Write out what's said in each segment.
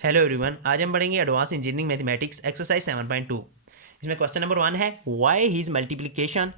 Hello everyone, आज हम पढ़ेंगे एडवांस इंजीनियरिंग मैथमेटिक्स एक्सरसाइज 7.2। इसमें क्वेश्चन नंबर 1 है why his multiplication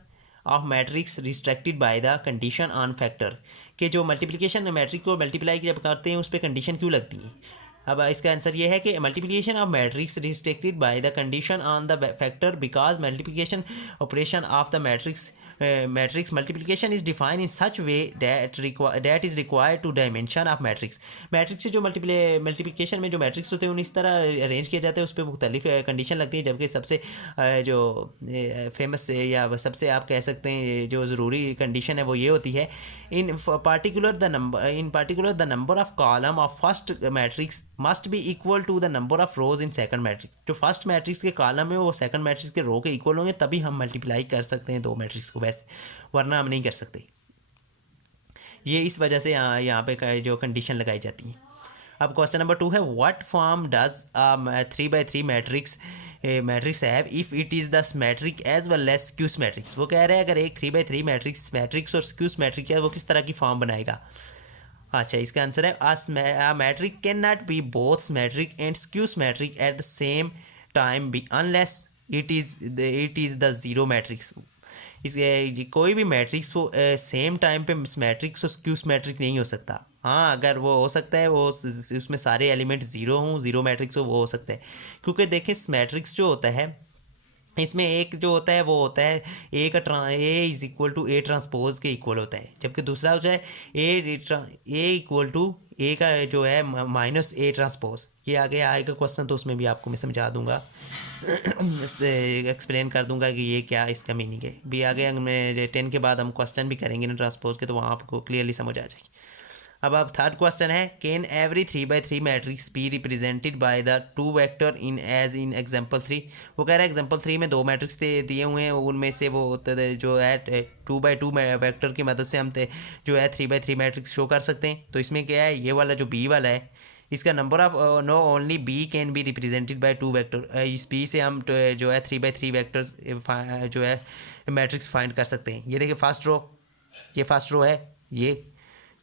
of matrix restricted by the condition on factor. कि जो मल्टीप्लिकेशन मैट्रिक्स को मल्टीप्लाई जब करते हैं उस पर कंडीशन क्यों लगती है। अब इसका आंसर ये है कि multiplication of matrix restricted by the condition on the factor because multiplication operation of the matrix multiplication is defined in such way that is required to dimension of matrix. Matrix से जो multiplication में जो matrix होते हैं उन्हें इस तरह arrange किया जाता है, उस पर मुख्तलिफ कंडीशन लगती है। जबकि सबसे जो फेमस या सबसे आप कह सकते हैं जो ज़रूरी कंडीशन है वो ये होती है in particular the number of column of first matrix must be equal to the number of rows in second matrix. जो फर्स्ट मैट्रिक्स के कॉलम है वो सेकंड मैट्रिक्स के रो के इक्वल होंगे, तभी हम मल्टीप्लाई कर सकते हैं दो मैट्रिक्स को, वैसे वरना हम नहीं कर सकते। ये इस वजह से यहाँ पे जो कंडीशन लगाई जाती है। अब क्वेश्चन नंबर 2 है what form does 3 by 3 matrix have if it is the symmetric as well as skews matrix. वो कह रहे हैं अगर एक 3 by 3 मैट्रिक्स और स्क्यूस मैट्रिक है वो किस तरह की फॉर्म बनाएगा। अच्छा, इसका आंसर है a matrix cannot be both symmetric and skew symmetric at the same time unless it is the zero matrix। इस कोई भी मैट्रिक्स वो सेम टाइम पे सिमेट्रिक्स और स्क्यू सिमेट्रिक नहीं हो सकता। हाँ, अगर वो हो सकता है वो उसमें सारे एलिमेंट ज़ीरो हों, ज़ीरो मैट्रिक्स हो, वो हो सकता है। क्योंकि देखें सिमेट्रिक्स जो होता है इसमें एक जो होता है वो होता है A is equal to A transpose के इक्वल होता है, जबकि दूसरा जो है ए इक्वल टू ए का जो है माइनस ए ट्रांसपोज। ये आगे आएगा क्वेश्चन तो उसमें भी आपको मैं समझा दूंगा एक्सप्लेन कर दूंगा कि ये क्या इसका मीनिंग है। भी आगे मैं 10 के बाद हम क्वेश्चन भी करेंगे ना ट्रांसपोज के, तो वहाँ आपको क्लियरली समझ आ जाएगी। अब थर्ड क्वेश्चन है can every 3 by 3 matrix be represented by the 2 vector in as in example 3। वो कह रहा है एग्जांपल 3 में 2 मैट्रिक्स दिए हुए हैं, उनमें से वो जो है 2 by 2 वेक्टर की मदद से हम जो है 3 by 3 मैट्रिक्स शो कर सकते हैं। तो इसमें क्या है, ये वाला जो बी वाला है इसका number of no only B can be represented by 2 vector. इस बी से हम जो है 3 by 3 वेक्टर्स जो है मैट्रिक्स फाइंड कर सकते हैं। ये देखिए फर्स्ट रो, ये फर्स्ट रो है,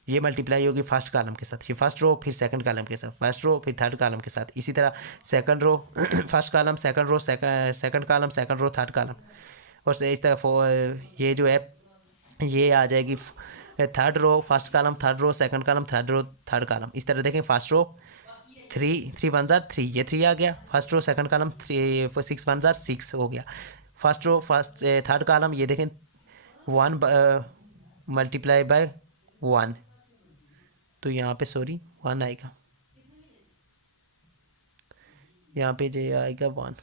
ये मल्टीप्लाई होगी फर्स्ट कॉलम के साथ, ये फर्स्ट रो फिर सेकंड कॉलम के साथ, फर्स्ट रो फिर थर्ड कॉलम के साथ, इसी तरह second row first column second row second column second row third column, और इस तरह ये जो है ये आ जाएगी third row first column third row second column third row third column. इस तरह देखें फर्स्ट रो 3 1 3, ये 3 आ गया, फर्स्ट रो सेकंड कॉलम 6 1 6 हो गया, first row first third column ये देखें 1 मल्टीप्लाई बाय 1, तो यहाँ पे सॉरी 1 आएगा, यहाँ पे जो आएगा 1।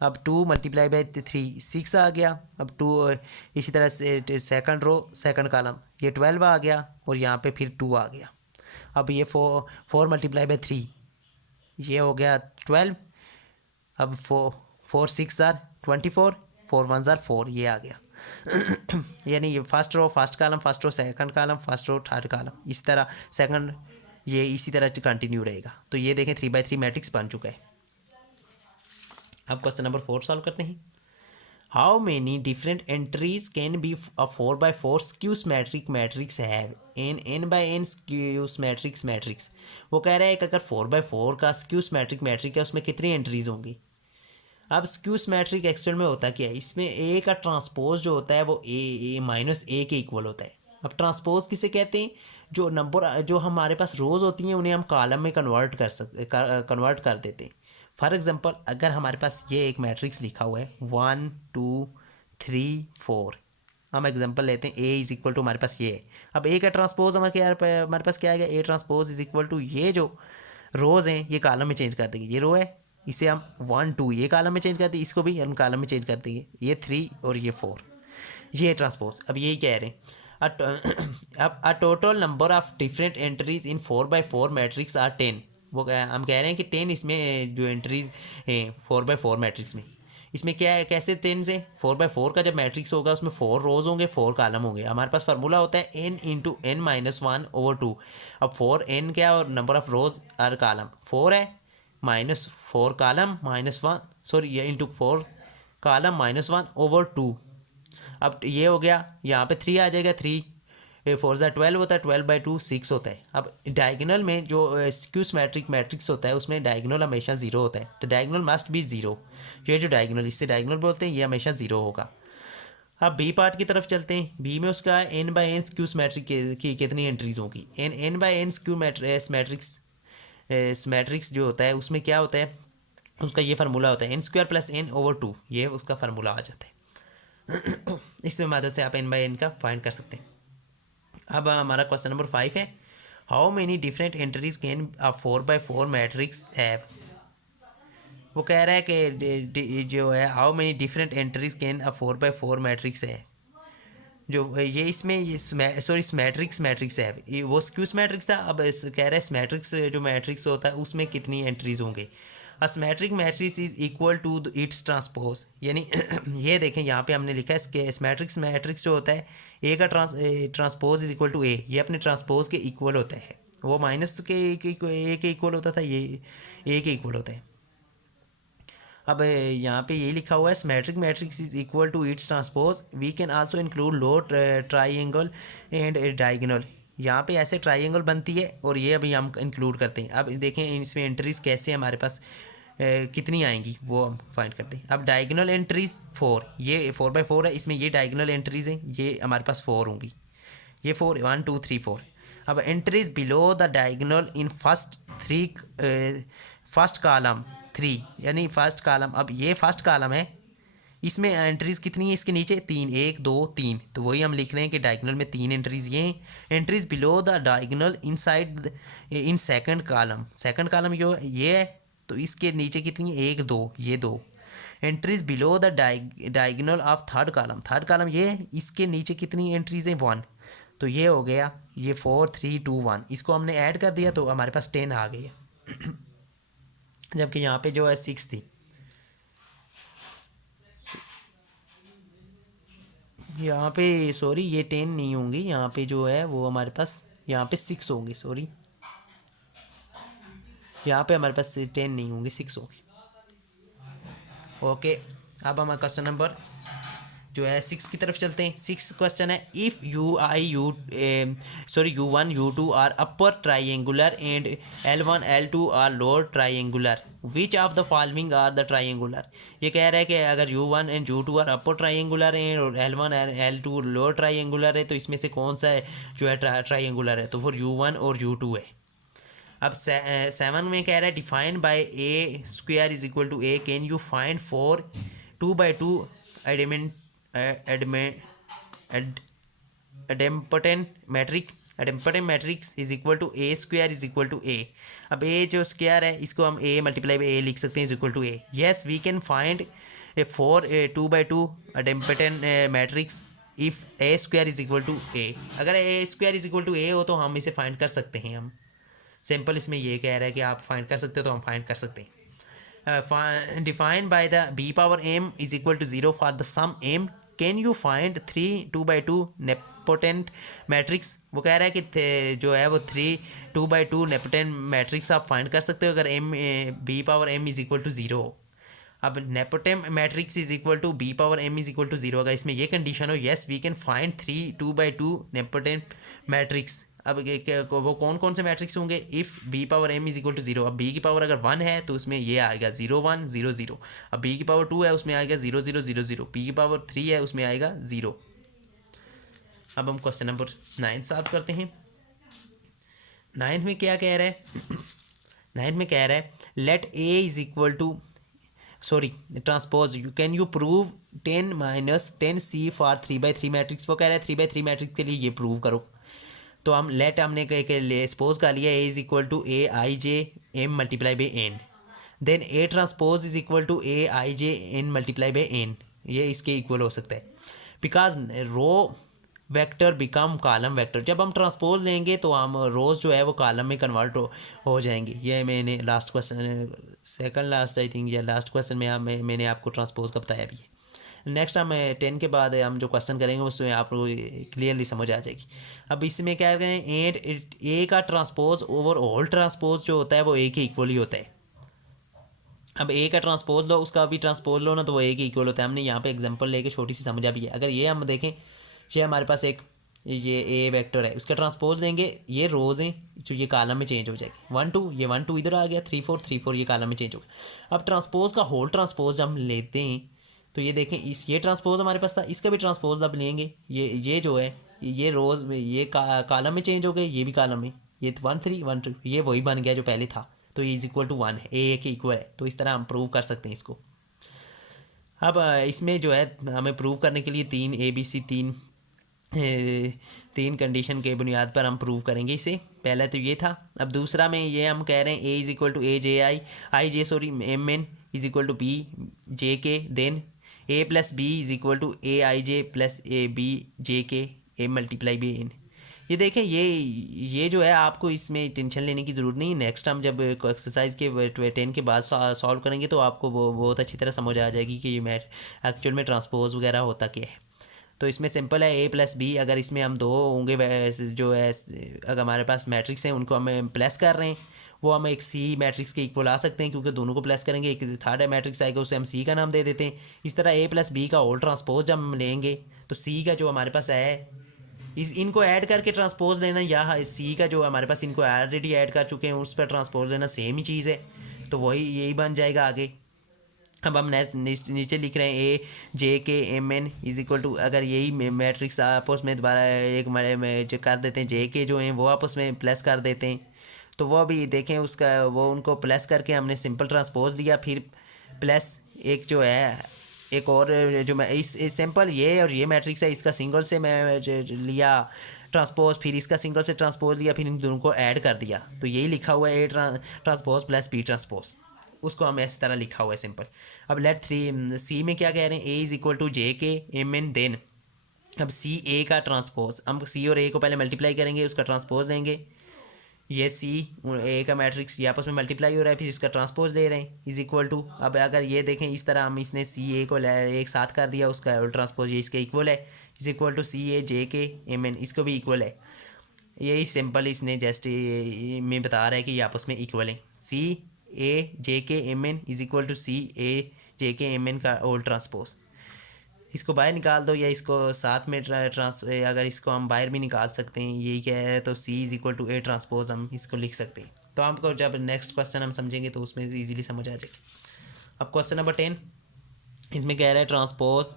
अब 2 मल्टीप्लाई बाई 3 6 आ गया। अब 2 इसी तरह से सेकंड रो सेकंड कॉलम ये 12 आ गया, और यहाँ पे फिर 2 आ गया। अब ये 4 मल्टीप्लाई बाई 3 ये हो गया 12। अब 4 6 24, 4 1 4 ये आ गया यानी ये first row first column first row second column first row third column, इस तरह सेकंड ये इसी तरह कंटिन्यू रहेगा। तो ये देखें 3 by 3 मैट्रिक्स बन चुका है। अब क्वेश्चन नंबर 4 सॉल्व करते हैं। How many different entries can be a 4 by 4 skew symmetric matrix have n by n skew symmetrics matrix. वो कह रहा है कि अगर 4 by 4 का स्क्यू सिमेट्रिक मैट्रिक है उसमें कितनी एंट्रीज होंगी। अब स्क्यू सिमेट्रिक एक्चुअल में होता क्या है, इसमें ए का ट्रांसपोज जो होता है वो ए माइनस ए के इक्वल होता है। अब ट्रांसपोज किसे कहते हैं, जो नंबर जो हमारे पास रोज़ होती हैं उन्हें हम कॉलम में कन्वर्ट कर देते हैं। फॉर एग्जांपल अगर हमारे पास ये एक मैट्रिक्स लिखा हुआ है 1 2 3 4, हम एग्जांपल लेते हैं ए इज़ इक्वल टू हमारे पास ये है। अब ए का ट्रांसपोज हमारे पास क्या आ गया, A transpose is equal to ये जो रोज़ हैं ये कॉलम में चेंज कर देंगे, ये रो है इसे हम 1 2 ये कॉलम में चेंज करते हैं, इसको भी हम कॉलम में चेंज कर देंगे, ये 3 और ये 4, ये ट्रांसपोज। अब यही कह रहे हैं अब a total number of different entries in 4 by 4 matrix are 10। वो हम कह रहे हैं कि 10 इसमें जो एंट्रीज हैं 4 by 4 मैट्रिक्स में, इसमें क्या है कैसे 10 से 4 by 4 का जब मैट्रिक्स होगा उसमें 4 रोज होंगे 4 कॉलम होंगे। हमारे पास फार्मूला होता है n इंटू n माइनस 1/2। अब 4n क्या और number of rows are column 4 है, माइनस 4 कॉलम माइनस 1 सॉरी ये इंटू 4 कॉलम -1/2। अब ये हो गया, यहाँ पे 3 आ जाएगा, 3 फोर ज़ा 12 होता है, 12/2 6 होता है। अब डायगोनल में जो स्क्यू सिमेट्रिक मैट्रिक्स होता है उसमें डायगोनल हमेशा ज़ीरो होता है, तो डायगोनल मस्ट बी ज़ीरो। ये जो डायगोनल, इससे डायगोनल बोलते हैं, ये हमेशा ज़ीरो होगा। अब बी पार्ट की तरफ चलते हैं। बी में उसका n/n स्क्यू सिमेट्रिक की कितनी एंट्रीज होगी। n/n स्क्यू मैट्रिक्स जो होता है उसमें क्या होता है, उसका ये फार्मूला होता है n² + n/2, ये उसका फार्मूला आ जाता है। इसमें मदद से आप n/n का फाइंड कर सकते हैं। अब हमारा क्वेश्चन नंबर 5 है, how many different entries can a 4/4 matrix have. वो कह रहा है कि जो है how many different entries can a 4/4 matrix है, जो ये इसमें ये सॉरी मैट्रिक्स है, ये वो स्क्यूस मैट्रिक्स था। अब कह रहा है मैट्रिक्स जो मैट्रिक्स होता है उसमें कितनी एंट्रीज होंगे। A symmetric matrix is equal to its transpose, यानी ये देखें यहाँ पे हमने लिखा है मैट्रिक्स जो होता है ए का ट्रांसपोज इज इक्वल टू ए, ये अपने ट्रांसपोज के इक्वल होता है। वो माइनस के ए के इक्वल होता था, ये ए के इक्वल होता है। अब यहाँ पे ये लिखा हुआ है symmetric matrix is equal to its transpose, we can also include low triangle and diagonal. यहाँ पे ऐसे ट्राइंगल बनती है और ये अभी हम इंक्लूड करते हैं। अब देखें इसमें एंट्रीज कैसे हमारे पास कितनी आएंगी वो हम फाइंड करते हैं। अब डायगोनल एंट्रीज 4, ये 4/4 है, इसमें ये डायगोनल एंट्रीज हैं, ये हमारे पास 4 होंगी, ये 4 1 2 3 4। अब entries below the diagonal in first column 3, यानी फर्स्ट कॉलम। अब ये फर्स्ट कॉलम है, इसमें एंट्रीज कितनी है, इसके नीचे 3 1 2 3, तो वही हम लिख रहे हैं कि डायगोनल में 3 एंट्रीज ये हैं। Entries below the diagonal inside in second column ये है, तो इसके नीचे कितनी है 1 2, ये 2। Entries below the diagonal of third column ये है, इसके नीचे कितनी एंट्रीज हैं 1, तो ये हो गया ये 4 3 2 1, इसको हमने ऐड कर दिया तो हमारे पास 10 आ गई है। जबकि यहाँ पे जो है 6 थी, यहाँ पे सॉरी ये 10 नहीं होंगी, यहाँ पे जो है वो हमारे पास यहाँ पे 6 होंगी, सॉरी यहाँ पे हमारे पास 10 नहीं होंगी, 6 होंगी। ओके, अब हमारा क्वेश्चन नंबर जो है 6 की तरफ चलते हैं। 6 क्वेश्चन है, if U1 U2 are upper triangular and L1 L2 are lower triangular, which of the following are the triangular. ये कह रहा है कि अगर U1 and U2 are upper triangular है और L1 L2 लोअर ट्राइंगुलर है, तो इसमें से कौन सा है जो है ट्राइंगुलर है, तो फिर U1 और U2 है। अब 7 में कह रहा है, define by A² is equal to A, can you find 4 2/2 idempotent matrix is equal to A² is equal to A। अब A जो स्क्वायर है इसको हम A × A लिख सकते हैं is equal to A। Yes we can find 4 2/2 idempotent matrix if A² is equal to A। अगर A² is equal to A हो तो हम इसे फाइंड कर सकते हैं। हम सिंपल इसमें ये कह रहा है कि आप फाइंड कर सकते हो, तो हम फाइंड कर सकते हैं। Define by the B⁻m is equal to 0 for the some m, can you find 3 2/2 nilpotent matrix. वो कह रहा है कि जो है वो 3 2/2 नेपोटेंट मैट्रिक्स आप फाइंड कर सकते हो अगर B⁻m इज इक्वल टू 0। अब nilpotent matrix is equal to B⁻m is equal to 0, अगर इसमें ये कंडीशन हो, yes we can find 3 2/2 nilpotent matrix. अब वो कौन कौन से मैट्रिक्स होंगे, if B⁻m is equal to 0। अब B की पावर अगर 1 है तो उसमें ये आएगा 0 1 0 0। अब B की पावर 2 है उसमें आएगा 0 0 0 0। P की पावर 3 है उसमें आएगा 0। अब हम क्वेश्चन नंबर 9 सॉल्व करते हैं। 9 में क्या कह रहा है 9 में कह रहा है, let A is equal to transpose can you prove 10 - 10C for 3/3 matrix. वो कह रहा है 3/3 मैट्रिक्स के लिए ये प्रूव करो। तो हम हमने सपोज कर लिया A is equal to AIJ_M × N, then A transpose is equal to AIJ_N × N, ये इसके इक्वल हो सकता है। Because row vector become column vector, जब हम ट्रांसपोज लेंगे तो हम रोज़ जो है वो कॉलम में कन्वर्ट हो जाएंगे। ये मैंने last question second last I think या लास्ट क्वेश्चन में मैंने आपको ट्रांसपोज का बताया भी है। नेक्स्ट हम 10 के बाद हम जो क्वेश्चन करेंगे उसमें आपको क्लियरली समझ आ जाएगी। अब इसमें क्या करें, एंड ए का ट्रांसपोज ओवर ऑल ट्रांसपोज जो होता है वो ए के इक्वल ही होता है। अब ए का ट्रांसपोज लो उसका भी ट्रांसपोज लो ना तो वो ए के इक्वल होता है। हमने यहाँ पे एग्जांपल लेके छोटी सी समझा भी है। अगर ये हम देखें, ये हमारे पास एक ये ए वेक्टर है, उसका ट्रांसपोज देंगे, ये रोज़ हैं जो ये कालम में चेंज हो जाएगी, 1 2, ये 1 2 इधर आ गया, 3 4 3 4 ये कालम में चेंज हो गया। अब ट्रांसपोज का होल ट्रांसपोज हम लेते हैं तो ये देखें, इस ये ट्रांसपोज हमारे पास था, इसका भी ट्रांसपोज अब लेंगे, ये जो है ये रोज़ में ये कालम में चेंज हो गए, ये भी कालम में, ये 1 3 1 2 ये वही बन गया जो पहले था, तो ये इज इक्वल टू 1 है, ए के इक्वल है। तो इस तरह हम प्रूव कर सकते हैं इसको। अब इसमें जो है हमें प्रूव करने के लिए तीन ABC तीन कंडीशन के बुनियाद पर हम प्रूव करेंगे इसे। पहला तो ये था। अब दूसरा में ये हम कह रहे हैं A is equal to A J I J sorry M N is equal to B J K, then A plus B is equal to A I J plus A B J K A multiply B N. ये देखें, ये जो है आपको इसमें tension लेने की ज़रूरत नहीं। नेक्स्ट हम जब एक्सरसाइज के 10 के बाद सॉल्व करेंगे तो आपको वो बहुत अच्छी तरह समझ आ जाएगी कि ये एक्चुअल में ट्रांसपोज वगैरह होता क्या है। तो इसमें सिंपल है, ए प्लस बी, अगर इसमें हम दो होंगे जो है, अगर हमारे पास मैट्रिक्स हैं उनको हम प्लस कर रहे हैं, वो हम एक सी मैट्रिक्स के इक्वल आ सकते हैं, क्योंकि दोनों को प्लस करेंगे, एक थर्ड मैट्रिक्स आएगा उसे हम सी का नाम दे देते हैं। इस तरह ए प्लस बी का होल ट्रांसपोज जब हम लेंगे तो सी का जो हमारे पास है इनको ऐड करके ट्रांसपोज लेना, या सी का जो हमारे पास इनको ऑलरेडी ऐड कर चुके हैं उस पर ट्रांसपोज लेना, सेम ही चीज़ है, तो वही यही बन जाएगा आगे। अब हम नीचे लिख रहे हैं A J K M N is equal to, अगर यही मैट्रिक्स आपस में दोबारा एक जो कर देते हैं, जे के जो हैं वो आपस में प्लस कर देते हैं, तो वो भी देखें उसका वो उनको प्लस करके हमने सिंपल ट्रांसपोज लिया, फिर प्लस एक जो है एक और जो मैं इस सिंपल ये और ये मैट्रिक्स है, इसका सिंगल से मैं लिया ट्रांसपोज, फिर इसका सिंगल से ट्रांसपोज लिया, फिर इन दोनों को ऐड कर दिया, तो यही लिखा हुआ है A transpose plus B transpose, उसको हम इस तरह लिखा हुआ है सिंपल। अब लेट 3 सी में क्या कह रहे हैं, A is equal to J K M N, then अब सी ए का ट्रांसपोज, हम सी और ए को पहले मल्टीप्लाई करेंगे, उसका ट्रांसपोज देंगे, ये सी ए का मैट्रिक्स ये आपस में मल्टीप्लाई हो रहा है, फिर इसका ट्रांसपोज ले रहे हैं इज़ इक्वल टू। अब अगर ये देखें इस तरह हम इसने सी ए को एक साथ कर दिया, उसका ट्रांसपोज ये इसके इक्वल है, is equal to C A J K M N, इसको भी इक्वल है। यही सिंपल इसने जस्ट में बता रहा है कि ये आपस में इक्वल है, सी A J K M N is equal to C A J K M N का होल ट्रांसपोज। इसको बाहर निकाल दो या इसको साथ में अगर इसको हम बाहर भी निकाल सकते हैं, यही क्या है, तो C is equal to A transpose हम इसको लिख सकते हैं। तो हमको जब नेक्स्ट क्वेश्चन हम समझेंगे तो उसमें ईजिली समझ आ जाएगी। अब क्वेश्चन नंबर 10, इसमें कह रहा है transpose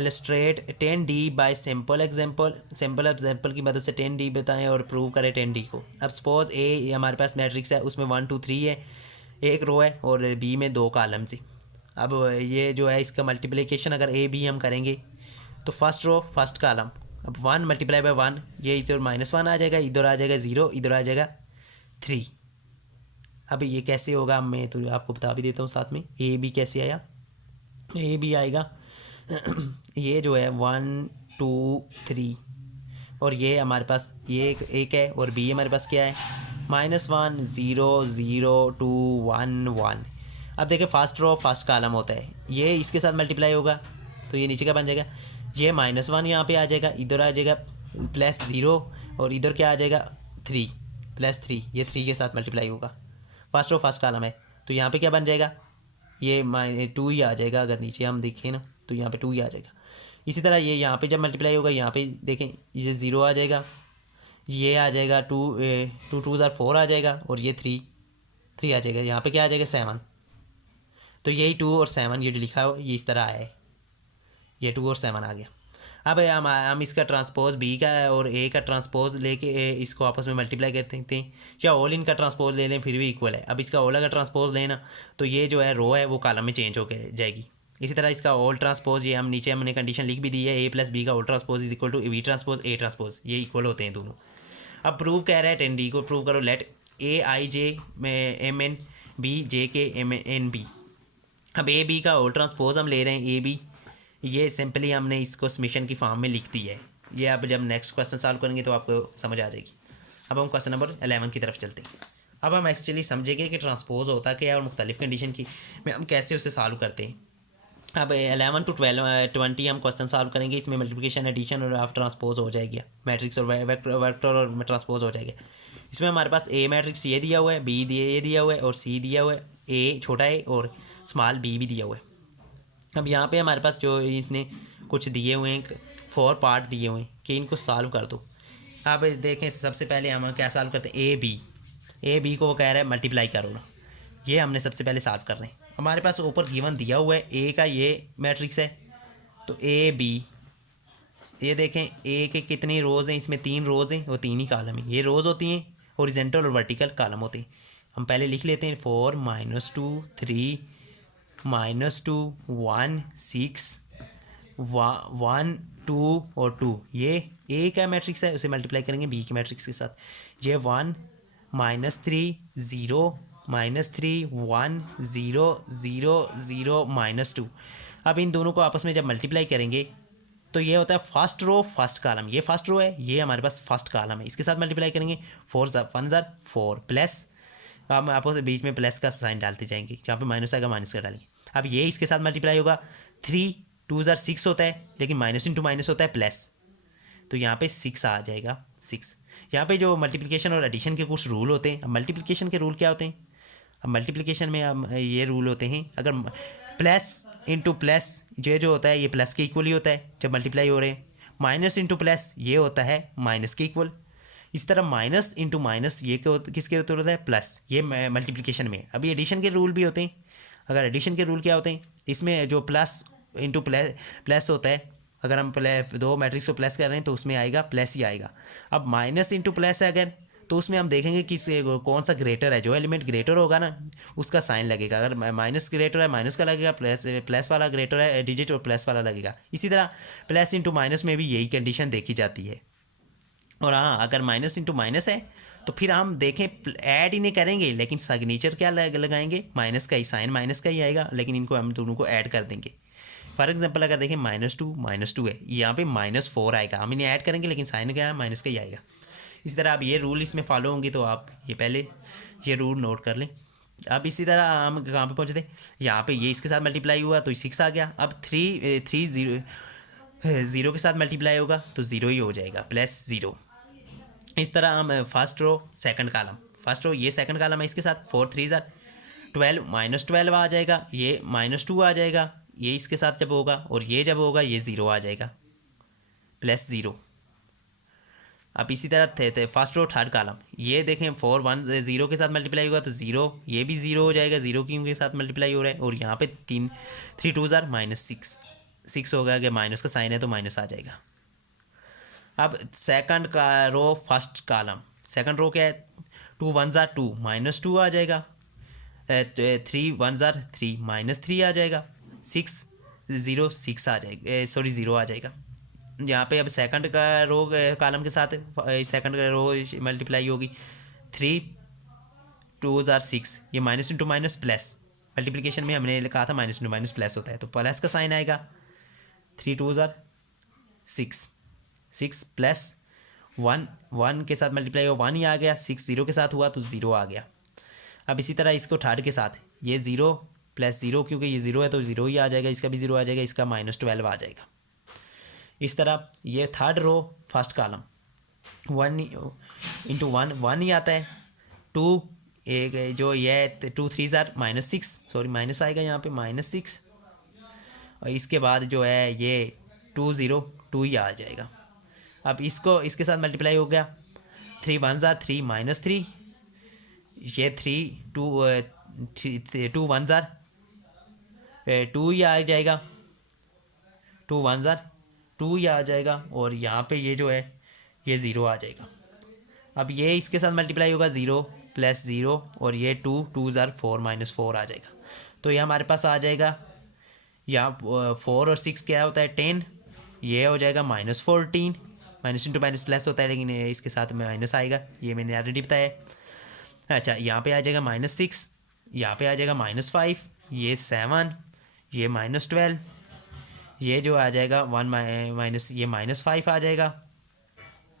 illustrate 10D bye simple example की मदद से 10D बताएं और प्रूव करें 10D को। अब सपोज ए हमारे पास मैट्रिक्स है, उसमें 1 2 3 है, एक रो है, और बी में 2 कॉलम से। अब ये जो है इसका मल्टीप्लिकेशन अगर ए बी हम करेंगे तो फर्स्ट रो फर्स्ट कॉलम, अब 1 मल्टीप्लाई बाय 1, ये इधर -1 आ जाएगा, इधर आ जाएगा 0, इधर आ जाएगा 3। अब ये कैसे होगा मैं तो आपको बता भी देता हूँ साथ में, ए बी कैसे आया, ए बी आएगा ये जो है 1 2 3, और ये हमारे पास ये एक है, और बी हमारे पास क्या है -1 0 0 2 1 1। अब देखिए फर्स्ट रो फर्स्ट कॉलम होता है, ये इसके साथ मल्टीप्लाई होगा तो ये नीचे का बन जाएगा, ये -1 यहाँ पे आ जाएगा, इधर आ जाएगा +0, और इधर क्या आ जाएगा 3 +3, ये 3 के साथ मल्टीप्लाई होगा, फर्स्ट रो फर्स्ट कॉलम है, तो यहाँ पे क्या बन जाएगा, ये -2 ही आ जाएगा, अगर नीचे हम देखें ना तो यहाँ पे 2 ही आ जाएगा। इसी तरह ये यहाँ पे जब मल्टीप्लाई होगा, यहाँ पे देखें ये 0 आ जाएगा, ये आ जाएगा 2 2 ज़ार 4 आ जाएगा, और ये 3 आ जाएगा, यहाँ पे क्या आ जाएगा 7। तो यही 2 और 7 ये जो लिखा हो ये इस तरह आया है, ये 2 और 7 आ गया। अब हम इसका ट्रांसपोज बी का और ए का ट्रांसपोज लेके इसको आपस में मल्टीप्लाई कर सकते हैं, या ऑल इनका ट्रांसपोज ले लें फिर भी इक्वल है। अब इसका ओला का ट्रांसपोज लेना तो ये जो है रो है वो कॉलम में चेंज हो जाएगी। इसी तरह इसका ऑल ट्रांसपोज, ये हम नीचे हमने कंडीशन लिख भी दी है, ए प्लस बी का all transpose is equal to B transpose A transpose, ये इक्वल होते हैं दोनों। अब प्रूव कह रहा है 10D को प्रूव करो, लेट ए आई जे में M N B J K M N B. अब ए बी का ऑल ट्रांसपोज हम ले रहे हैं, ए बी, ये सिंपली हमने इसको समीशन की फॉर्म में लिख दी है। ये अब जब नेक्स्ट क्वेश्चन सॉल्व करेंगे तो आपको समझ आ जाएगी। अब हम क्वेश्चन नंबर 11 की तरफ चलते हैं। अब हम एक्चुअली समझेंगे कि ट्रांसपोज होता क्या है और मुख्तलिफ कंडीशन की में हम कैसे उसे सॉल्व करते हैं। अब 11 to 20 हम क्वेश्चन सॉल्व करेंगे, इसमें मल्टीप्लिकेशन एडिशन और ऑफ ट्रांसपोज हो जाएगी, मैट्रिक्स और वेक्टर और ट्रांसपोज हो जाएगा। इसमें हमारे पास ए मैट्रिक्स ये दिया हुआ है, बी ये दिया हुआ है, और सी दिया हुआ है, ए छोटा है और स्मॉल बी भी दिया हुआ है। अब यहाँ पे हमारे पास जो इसने कुछ दिए हुए हैं 4 पार्ट दिए हुए हैं कि इनको सॉल्व कर दो। आप देखें सबसे पहले हम क्या सॉल्व करते हैं, ए बी को वो कह रहा है मल्टीप्लाई करो ना, ये हमने सबसे पहले सॉल्व कर रहे हैं। हमारे पास ऊपर गिवन दिया हुआ है ए का ये मैट्रिक्स है, तो ए बी, ये देखें ए के कितनी रोज़ हैं, इसमें 3 रोज़ हैं और 3 ही कॉलम हैं। ये रोज़ होती हैं, हॉरिजॉन्टल और वर्टिकल कॉलम होते हैं। हम पहले लिख लेते हैं 4 -2 3 -2 1 6 1 2 और 2, ये ए का मैट्रिक्स है, उसे मल्टीप्लाई करेंगे बी के मैट्रिक्स के साथ। ये 1 -3 0 -3 1 0 0 0 -2। अब इन दोनों को आपस में जब मल्टीप्लाई करेंगे तो ये होता है फर्स्ट रो फर्स्ट कॉलम, ये फर्स्ट रो है, ये हमारे पास फर्स्ट कॉलम है, इसके साथ मल्टीप्लाई करेंगे 4 1 4 प्लस, हम आपस में बीच में प्लस का साइन डालते जाएंगे, जहाँ पे माइनस आएगा माइनस का डालेंगे। अब ये इसके साथ मल्टीप्लाई होगा 3 2 6 होता है, लेकिन माइनस इंटू माइनस होता है प्लस, तो यहाँ पे 6 आ जाएगा 6। यहाँ पे जो मल्टीप्लिकेशन और एडिशन के कुछ रूल होते हैं। अब मल्टीप्लिकेशन के रूल क्या होते हैं, अब मल्टीप्लिकेशन में हम ये रूल होते हैं, अगर प्लस इंटू प्लस जो होता है ये प्लस के इक्वल ही होता है जब मल्टीप्लाई हो रहे हैं, माइनस इंटू प्लस ये होता है माइनस के इक्वल। इस तरह माइनस इंटू माइनस ये किसके होता है, प्लस, ये मल्टीप्लिकेशन में। अभी एडिशन के रूल भी होते हैं। अगर एडिशन के रूल क्या होते हैं, इसमें जो प्लस इंटू प्लस होता है, अगर हम दो मैट्रिक्स को प्लस कर रहे हैं तो उसमें आएगा प्लस ही आएगा। अब माइनस इंटू प्लस है अगर, तो उसमें हम देखेंगे कि कौन सा ग्रेटर है, जो एलिमेंट ग्रेटर होगा ना उसका साइन लगेगा। अगर माइनस ग्रेटर है माइनस का लगेगा, प्लस वाला ग्रेटर है डिजिट और प्लस वाला लगेगा। इसी तरह प्लस इंटू माइनस में भी यही कंडीशन देखी जाती है। और हाँ, अगर माइनस इंटू माइनस है तो फिर हम देखें ऐड इन्हें करेंगे, लेकिन सिग्नेचर क्या लगाएंगे, माइनस का ही, साइन माइनस का ही आएगा, लेकिन इनको हम दोनों को ऐड कर देंगे। फॉर एग्जांपल अगर देखें -2 है, यहाँ पे -4 आएगा, हम इन्हें ऐड करेंगे लेकिन साइन क्या है, माइनस का ही आएगा। इसी तरह आप ये रूल इसमें फॉलो होंगे, तो आप ये पहले ये रूल नोट कर लें। अब इसी तरह हम कहाँ पे पहुँचे थे, यहाँ पे ये इसके साथ मल्टीप्लाई हुआ तो 6 आ गया। अब 3 0 के साथ मल्टीप्लाई होगा तो 0 ही हो जाएगा, +0। इस तरह हम first row second column, first row ये सेकंड कॉलम है, इसके साथ 4 3 12 -12 आ जाएगा, ये -2 आ जाएगा, ये इसके साथ जब होगा, और ये जब होगा ये 0 आ जाएगा, +0। अब इसी तरह फर्स्ट रो थर्ड कॉलम, ये देखें 4 1 0 के साथ मल्टीप्लाई होगा तो 0, ये भी 0 हो जाएगा, 0 क्यों के साथ मल्टीप्लाई हो रहा है, और यहाँ पे 3 2 -6 होगा, अगर माइनस का साइन है तो माइनस आ जाएगा। अब सेकंड का रो फर्स्ट कॉलम, सेकंड रो क्या है, 2 1 2 -2 आ जाएगा, 3 1 3 -3 आ जाएगा, 6 0 6 आ जाएगा, 0 आ जाएगा। यहाँ पे अब सेकंड का रो कॉलम के साथ सेकंड का रो मल्टीप्लाई होगी, 3 2 6, ये minus into minus plus, multiplication में हमने कहा था माइनस इंटू माइनस प्लस होता है, तो प्लस का साइन आएगा, 3 2 6 6 प्लस 1 1 के साथ मल्टीप्लाई हो 1 ही आ गया, 6 0 के साथ हुआ तो 0 आ गया। अब इसी तरह इसको थर्ड के साथ, ये 0 +0, क्योंकि ये 0 है तो 0 ही आ जाएगा, इसका भी 0 आ जाएगा, इसका -12 आ जाएगा। इस तरह ये third row first column 1 into 1 1 ही आता है, 2 एक जो ये 2 3 -6, सॉरी माइनस आएगा यहाँ पे -6, और इसके बाद जो है ये 2 0 2 ही आ जाएगा। अब इसको इसके साथ मल्टीप्लाई हो गया, 3 1 3 -3, ये 3 2 2 1 2 ही आ जाएगा, 2 1 2 ही आ जाएगा, और यहाँ पे ये जो है ये 0 आ जाएगा। अब ये इसके साथ मल्टीप्लाई होगा 0 +0, और ये 2 2 4 -4 आ जाएगा। तो ये हमारे पास आ जाएगा, यहाँ 4 और 6 क्या होता है 10, ये हो जाएगा -14, माइनस इंटू माइनस प्लस होता है, लेकिन इसके साथ माइनस आएगा, ये मैंने ऑलरेडी बताया। अच्छा, यहाँ पे आ जाएगा -6, यहाँ पे आ जाएगा -5, ये 7, ये -12, ये जो आ जाएगा 1 माइनस ये -5 आ जाएगा,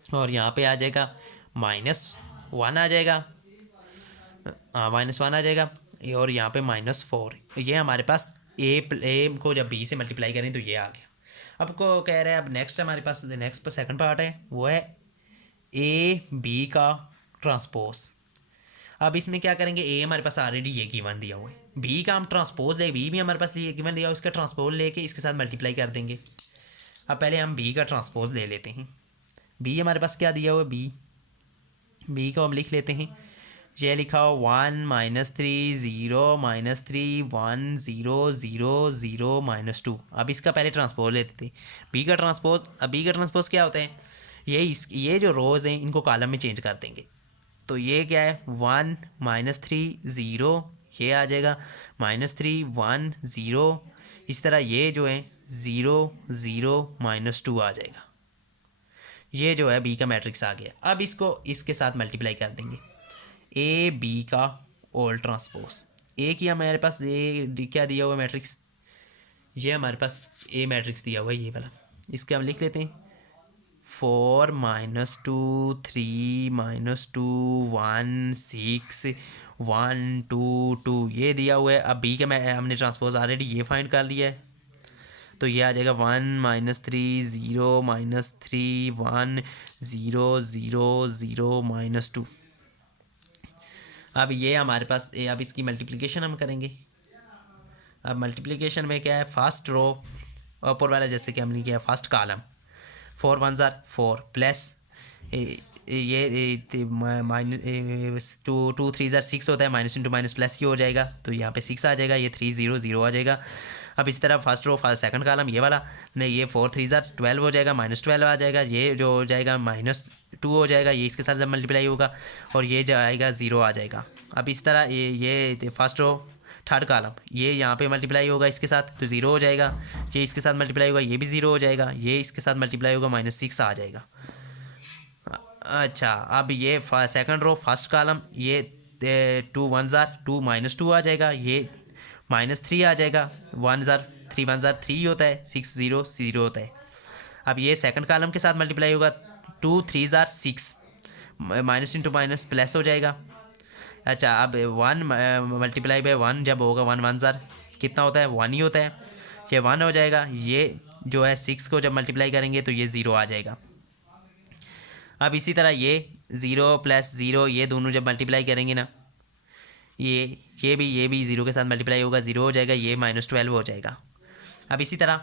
और यहाँ पे आ जाएगा -1 आ जाएगा, -1 आ जाएगा, और यहाँ पे -4। ये हमारे पास ए को जब बी से मल्टीप्लाई करें तो ये आ गया। अब को कह रहे हैं, अब नेक्स्ट हमारे पास नेक्स्ट सेकंड पार्ट है, वो है ए बी का ट्रांसपोज। अब इसमें क्या करेंगे, ए हमारे पास ऑलरेडी ये गिवन दिया हुआ है, बी का हम ट्रांसपोज ले, बी भी हमारे पास ये गिवन दिया हुआ है, उसका ट्रांसपोज लेके इसके साथ मल्टीप्लाई कर देंगे। अब पहले हम बी का ट्रांसपोज ले लेते हैं। बी हमारे पास क्या दिया हुआ है, बी को हम लिख लेते हैं। ये लिखा हो 1-3 0 -3 1 0 0 0 -2। अब इसका पहले ट्रांसपोज लेते थे बी का ट्रांसपोज। अब बी का ट्रांसपोज क्या होता है, ये जो रोज़ हैं इनको कॉलम में चेंज कर देंगे। तो ये क्या है 1 -3 0, ये आ जाएगा -3 1 0। इस तरह ये जो है 0 0 -2 आ जाएगा। ये जो है बी का मैट्रिक्स आ गया। अब इसको इसके साथ मल्टीप्लाई कर देंगे, ए बी का ऑल ट्रांसपोज। ए की हमारे पास ये क्या दिया हुआ मैट्रिक्स, ये हमारे पास ए मैट्रिक्स दिया हुआ है ये वाला। इसके हम लिख लेते हैं 4 -2 3 -2 1 6 1 2 2 ये दिया हुआ है। अब बी का हमने ट्रांसपोज ऑलरेडी ये फाइंड कर लिया है, तो ये आ जाएगा 1 -3 0 -3 1 0 0 0 -2। अब ये हमारे पास अब इसकी मल्टीप्लिकेशन हम करेंगे। अब मल्टीप्लिकेशन में क्या है, फर्स्ट रो ऊपर वाला जैसे कि हमने किया फर्स्ट कॉलम 4 1 4 प्लस ये माइनस 2 3 6 होता है, माइनस इंटू माइनस प्लस ये हो जाएगा, तो यहाँ पे 6 आ जाएगा, ये 3 0 0 आ जाएगा। अब इस तरह फर्स्ट रो सेकंड कॉलम ये वाला नहीं, ये 4 3 12 हो जाएगा, -12 आ जाएगा, ये जो हो जाएगा -2 हो जाएगा, ये इसके साथ जब मल्टीप्लाई होगा और ये जाएगा 0 आ जाएगा। अब इस तरह ये फर्स्ट रो थर्ड कॉलम ये यहाँ पे मल्टीप्लाई होगा इसके साथ तो 0 हो जाएगा, ये इसके साथ मल्टीप्लाई होगा ये भी 0 हो जाएगा, ये इसके साथ मल्टीप्लाई होगा -6 आ जाएगा। अच्छा, अब ये सेकंड रो फर्स्ट कॉलम ये 2 1 2 -2 आ जाएगा, ये -3 आ जाएगा, 1 3 1 3 होता है, 6 0 0 होता है। अब ये सेकंड कॉलम के साथ मल्टीप्लाई होगा 2 3 6 माइनस इंटू माइनस प्लस हो जाएगा। अच्छा, अब 1 मल्टीप्लाई बाय 1 जब होगा 1 1 कितना होता है 1 ही होता है, ये 1 हो जाएगा। ये जो है 6 को जब मल्टीप्लाई करेंगे तो ये 0 आ जाएगा। अब इसी तरह ये 0 + 0 ये दोनों जब मल्टीप्लाई करेंगे ना, ये भी 0 के साथ मल्टीप्लाई होगा, 0 हो जाएगा, ये -12 हो जाएगा। अब इसी तरह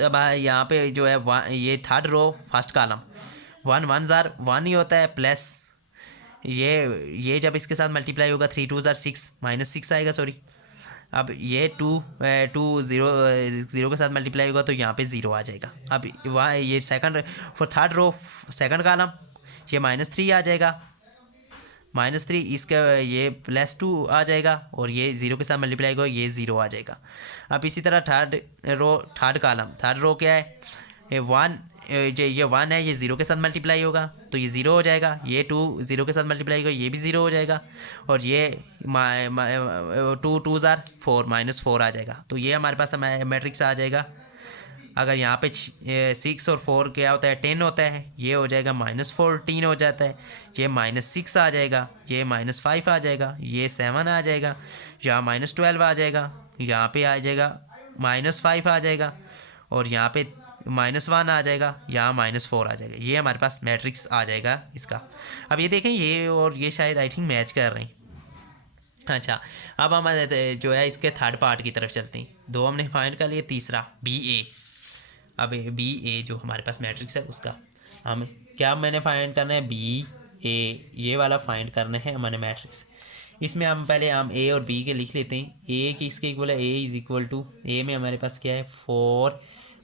अब यहाँ पे जो है ये थर्ड रो फर्स्ट कॉलम 1 1 1 ही होता है, प्लस ये जब इसके साथ मल्टीप्लाई होगा 3 2 6 -6 आएगा, सॉरी। अब ये 2 0 के साथ मल्टीप्लाई होगा तो यहाँ पे 0 आ जाएगा। अब वहाँ ये second for third row second column ये -3 आ जाएगा, -3 इसका ये +2 आ जाएगा और ये 0 के साथ मल्टीप्लाई होगा, ये 0 आ जाएगा। अब इसी तरह थर्ड रो क्या है, ये 1 है, ये 0 के साथ मल्टीप्लाई होगा तो ये 0 हो जाएगा, ये 2 0 के साथ मल्टीप्लाई होगा, ये भी 0 हो जाएगा, और ये 2 2 4 -4 आ जाएगा। तो ये हमारे पास मैट्रिक्स आ जाएगा। अगर यहाँ पे 6 और 4 क्या होता है 10 होता है, ये हो जाएगा -14 हो जाता है, ये -6 आ जाएगा, ये -5 आ जाएगा, ये 7 आ जाएगा, यहाँ -12 आ जाएगा, यहाँ पे आ जाएगा -5 आ जाएगा, और यहाँ पे -1 आ जाएगा, यहाँ -4 आ जाएगा। ये हमारे पास मैट्रिक्स आ जाएगा इसका। अब ये देखें ये और ये शायद आई थिंक मैच कर रहे हैं। अच्छा, अब हम जो है इसके थर्ड पार्ट की तरफ चलते हैं। 2 हमने फाइंड कर लिए, तीसरा BA। अब BA जो हमारे पास मैट्रिक्स है उसका हम क्या मैंने फाइंड करना है, BA ये वाला फाइंड करना है हमारे मैट्रिक्स। इसमें हम पहले हम A और B के लिख लेते हैं। A की इसके इक्वल है, A = A में हमारे पास क्या है 4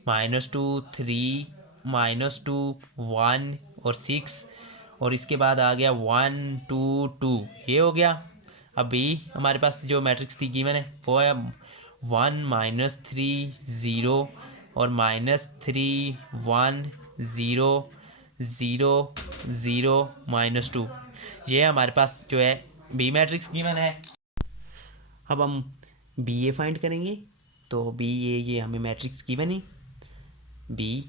-2 3 -2 1 और 6, और इसके बाद आ गया 1 2 2 ये हो गया। अब B हमारे पास जो मैट्रिक्स थी गिवन है वो है 1 -3 0 और -3 1 0 0 0 -2, ये हमारे पास जो है B मैट्रिक्स गिवन है। अब हम BA फाइंड करेंगे, तो BA ये हमें मैट्रिक्स गिवन है, BA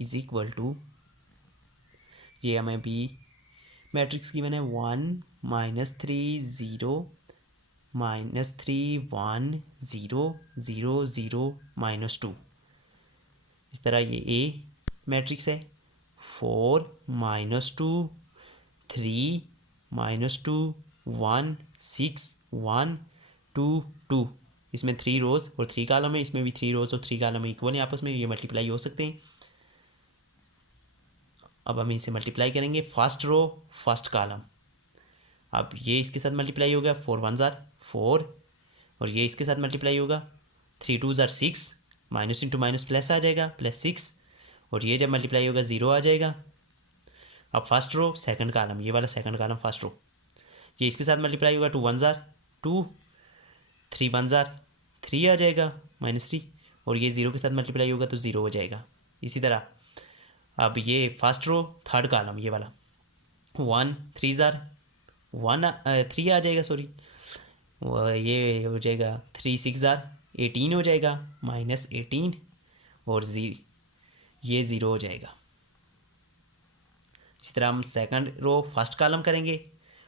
= ये हमें B मैट्रिक्स गिवन है 1 -3 0 -3 1 0 0 0 -2। इस तरह ये A मैट्रिक्स है 4 -2 3 -2 1 6 1 2 2। इसमें 3 रोज़ और 3 कॉलम है, इसमें भी 3 रोज़ और 3 कॉलम इक्वल हैं आपस में, ये मल्टीप्लाई हो सकते हैं। अब हम इसे मल्टीप्लाई करेंगे, फर्स्ट रो फर्स्ट कॉलम, अब ये इसके साथ मल्टीप्लाई होगा, 4 1 ज़ार 4, और ये इसके साथ मल्टीप्लाई होगा, 3 2 ज़ार 6, माइनस इंटू माइनस प्लस आ जाएगा, +6, और ये जब मल्टीप्लाई होगा 0 आ जाएगा। अब फर्स्ट रो सेकंड कॉलम, ये वाला सेकंड कॉलम फर्स्ट रो, ये इसके साथ मल्टीप्लाई होगा, 2 1 ज़ार 2, 3 1 ज़ार 3 आ जाएगा, -3, और ये 0 के साथ मल्टीप्लाई होगा तो 0 हो जाएगा। इसी तरह अब ये फर्स्ट रो थर्ड कॉलम, ये वाला 1 3 ज़ार 3 आ जाएगा, सॉरी, ये हो जाएगा 3 6 ज़ार 18 हो जाएगा, -18, और ये 0 हो जाएगा। इसी तरह हम सेकंड रो फर्स्ट कॉलम करेंगे,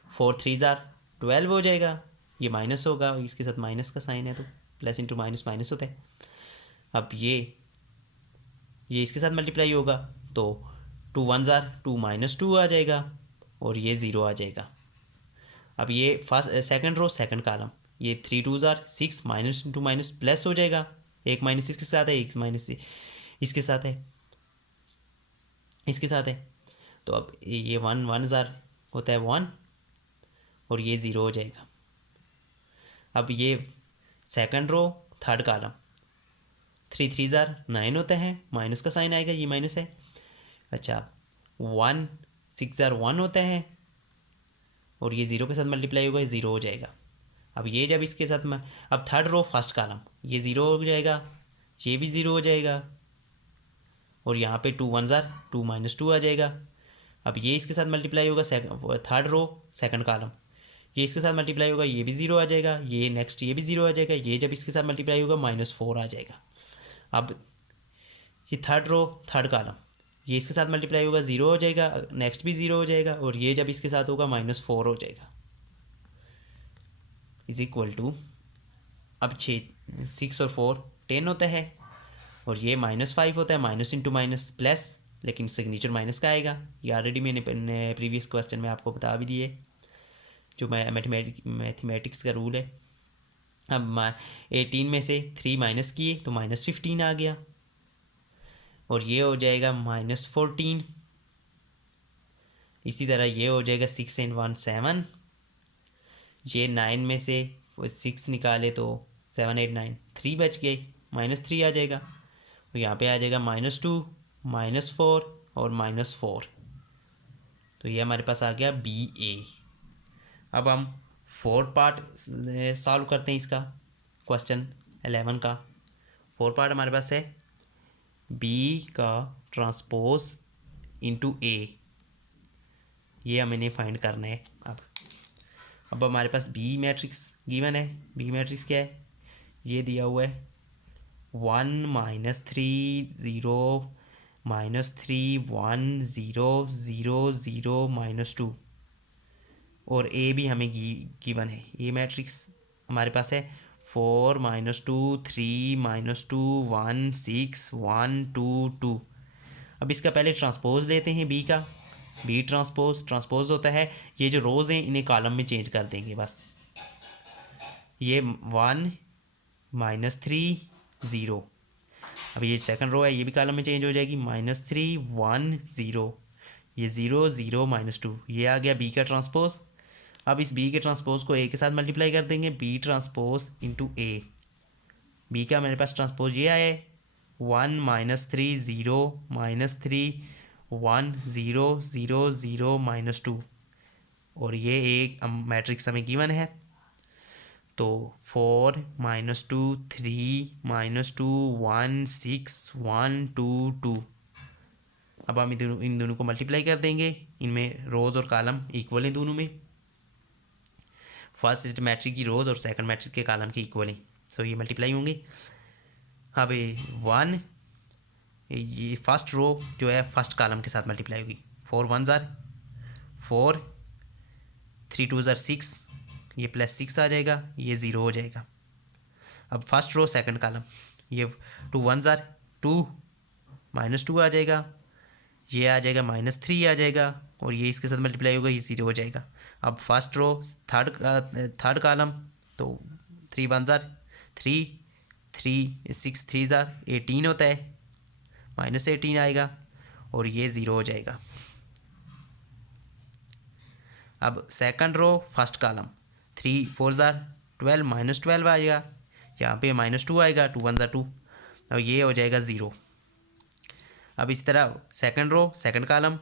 4 3 ज़ार 12 हो जाएगा, ये माइनस होगा, इसके साथ माइनस का साइन है तो प्लस इंटू माइनस माइनस होता है। अब ये इसके साथ मल्टीप्लाई होगा तो 2 1 ज़ार 2 -2 आ जाएगा, और ये 0 आ जाएगा। अब ये first second row second column, ये 3 2 ज़ार 6, माइनस इंटू माइनस प्लस हो जाएगा, एक माइनस इसके साथ है, एक माइनस इसके साथ है, इसके साथ है, तो अब ये 1 1 ज़ार होता है 1, और ये 0 हो जाएगा। अब ये सेकंड रो थर्ड कॉलम, 3 3 ज़ार 9 होता है, माइनस का साइन आएगा, ये माइनस है। अच्छा 1 6 ज़ार 1 होता है, और ये 0 के साथ मल्टीप्लाई होगा, ये 0 हो जाएगा। अब ये जब इसके साथ अब थर्ड रो फर्स्ट कॉलम, ये 0 हो जाएगा, ये भी 0 हो जाएगा, और यहाँ पे 2 1 ज़ार 2 -2 आ जाएगा। अब ये इसके साथ मल्टीप्लाई होगा थर्ड रो सेकंड कॉलम, ये इसके साथ मल्टीप्लाई होगा, ये भी 0 आ जाएगा, ये नेक्स्ट ये भी 0 आ जाएगा, ये जब इसके साथ मल्टीप्लाई होगा -4 आ जाएगा। अब ये थर्ड रो थर्ड कॉलम, ये इसके साथ मल्टीप्लाई होगा 0 हो जाएगा, नेक्स्ट भी 0 हो जाएगा, और ये जब इसके साथ होगा -4 हो जाएगा, इज इक्वल टू, अब 6 और 4 10 होता है, और ये -5 होता है, माइनस इंटू माइनस प्लस, लेकिन सिग्नेचर माइनस का आएगा, ये ऑलरेडी मैंने प्रीवियस क्वेश्चन में आपको बता भी दिए, जो मैथमेटिक्स का रूल है। अब 18 में से 3 माइनस किए तो -15 आ गया, और ये हो जाएगा -14। इसी तरह ये हो जाएगा 6 and 1 7, ये 9 में से 6 निकाले तो 7 8 9 3 बच गए, -3 आ जाएगा, और यहाँ पे आ जाएगा -2 -4 और -4, तो ये हमारे पास आ गया BA। अब हम फोर्थ पार्ट सॉल्व करते हैं इसका, क्वेश्चन 11 का फोर्थ पार्ट हमारे पास है B का ट्रांसपोज इंटू A, ये हमें फाइंड करना है। अब हमारे पास B मैट्रिक्स गिवन है, B मैट्रिक्स क्या है, ये दिया हुआ है 1 -3 0 -3 1 0 0 0 -2, और A भी हमें गिवन है। ये मैट्रिक्स हमारे पास है 4 -2 3 -2 1 6 1 2 2। अब इसका पहले ट्रांसपोज लेते हैं B का, B ट्रांसपोज होता है, ये जो रोज़ हैं इन्हें कॉलम में चेंज कर देंगे बस। ये 1 -3 0, अब ये सेकंड रो है, ये भी कॉलम में चेंज हो जाएगी, -3 1 0, ये 0 0 -2, ये आ गया B का ट्रांसपोज। अब इस B के ट्रांसपोज को A के साथ मल्टीप्लाई कर देंगे, B transpose into A। B का मेरे पास ट्रांसपोज ये आया है 1 -3 0 -3 1 0 0 0 -2, और ये एक मैट्रिक्स हमें गिवन है, तो 4 -2 3 -2 1 6 1 2 2। अब हम इन दोनों को मल्टीप्लाई कर देंगे, इनमें रोज़ और कॉलम इक्वल हैं दोनों में, फर्स्ट मैट्रिक की रोज़ और सेकंड मैट्रिक के कॉलम के इक्वल हैं, सो ये मल्टीप्लाई होंगे। अब 1 ये फर्स्ट रो जो है फर्स्ट कॉलम के साथ मल्टीप्लाई होगी, 4 1 ज़ार 4 3 2 ज़ार 6, ये +6 आ जाएगा, ये 0 हो जाएगा। अब फर्स्ट रो सेकंड कॉलम, ये 2 1 ज़ार 2 -2 आ जाएगा, ये आ जाएगा -3 आ जाएगा, और ये इसके साथ मल्टीप्लाई होगा, ये 0 हो जाएगा। अब फर्स्ट रो थर्ड कॉलम, तो 3 1 ज़ार सिक्स थ्री ज़ार 18 होता है, -18 आएगा और ये 0 हो जाएगा। अब सेकंड रो फर्स्ट कॉलम 3 4 ज़ार 12 -12 आएगा, यहाँ पे -2 आएगा, 2 1 ज़ार 2 और ये हो जाएगा 0। अब इस तरह सेकंड रो सेकंड कॉलम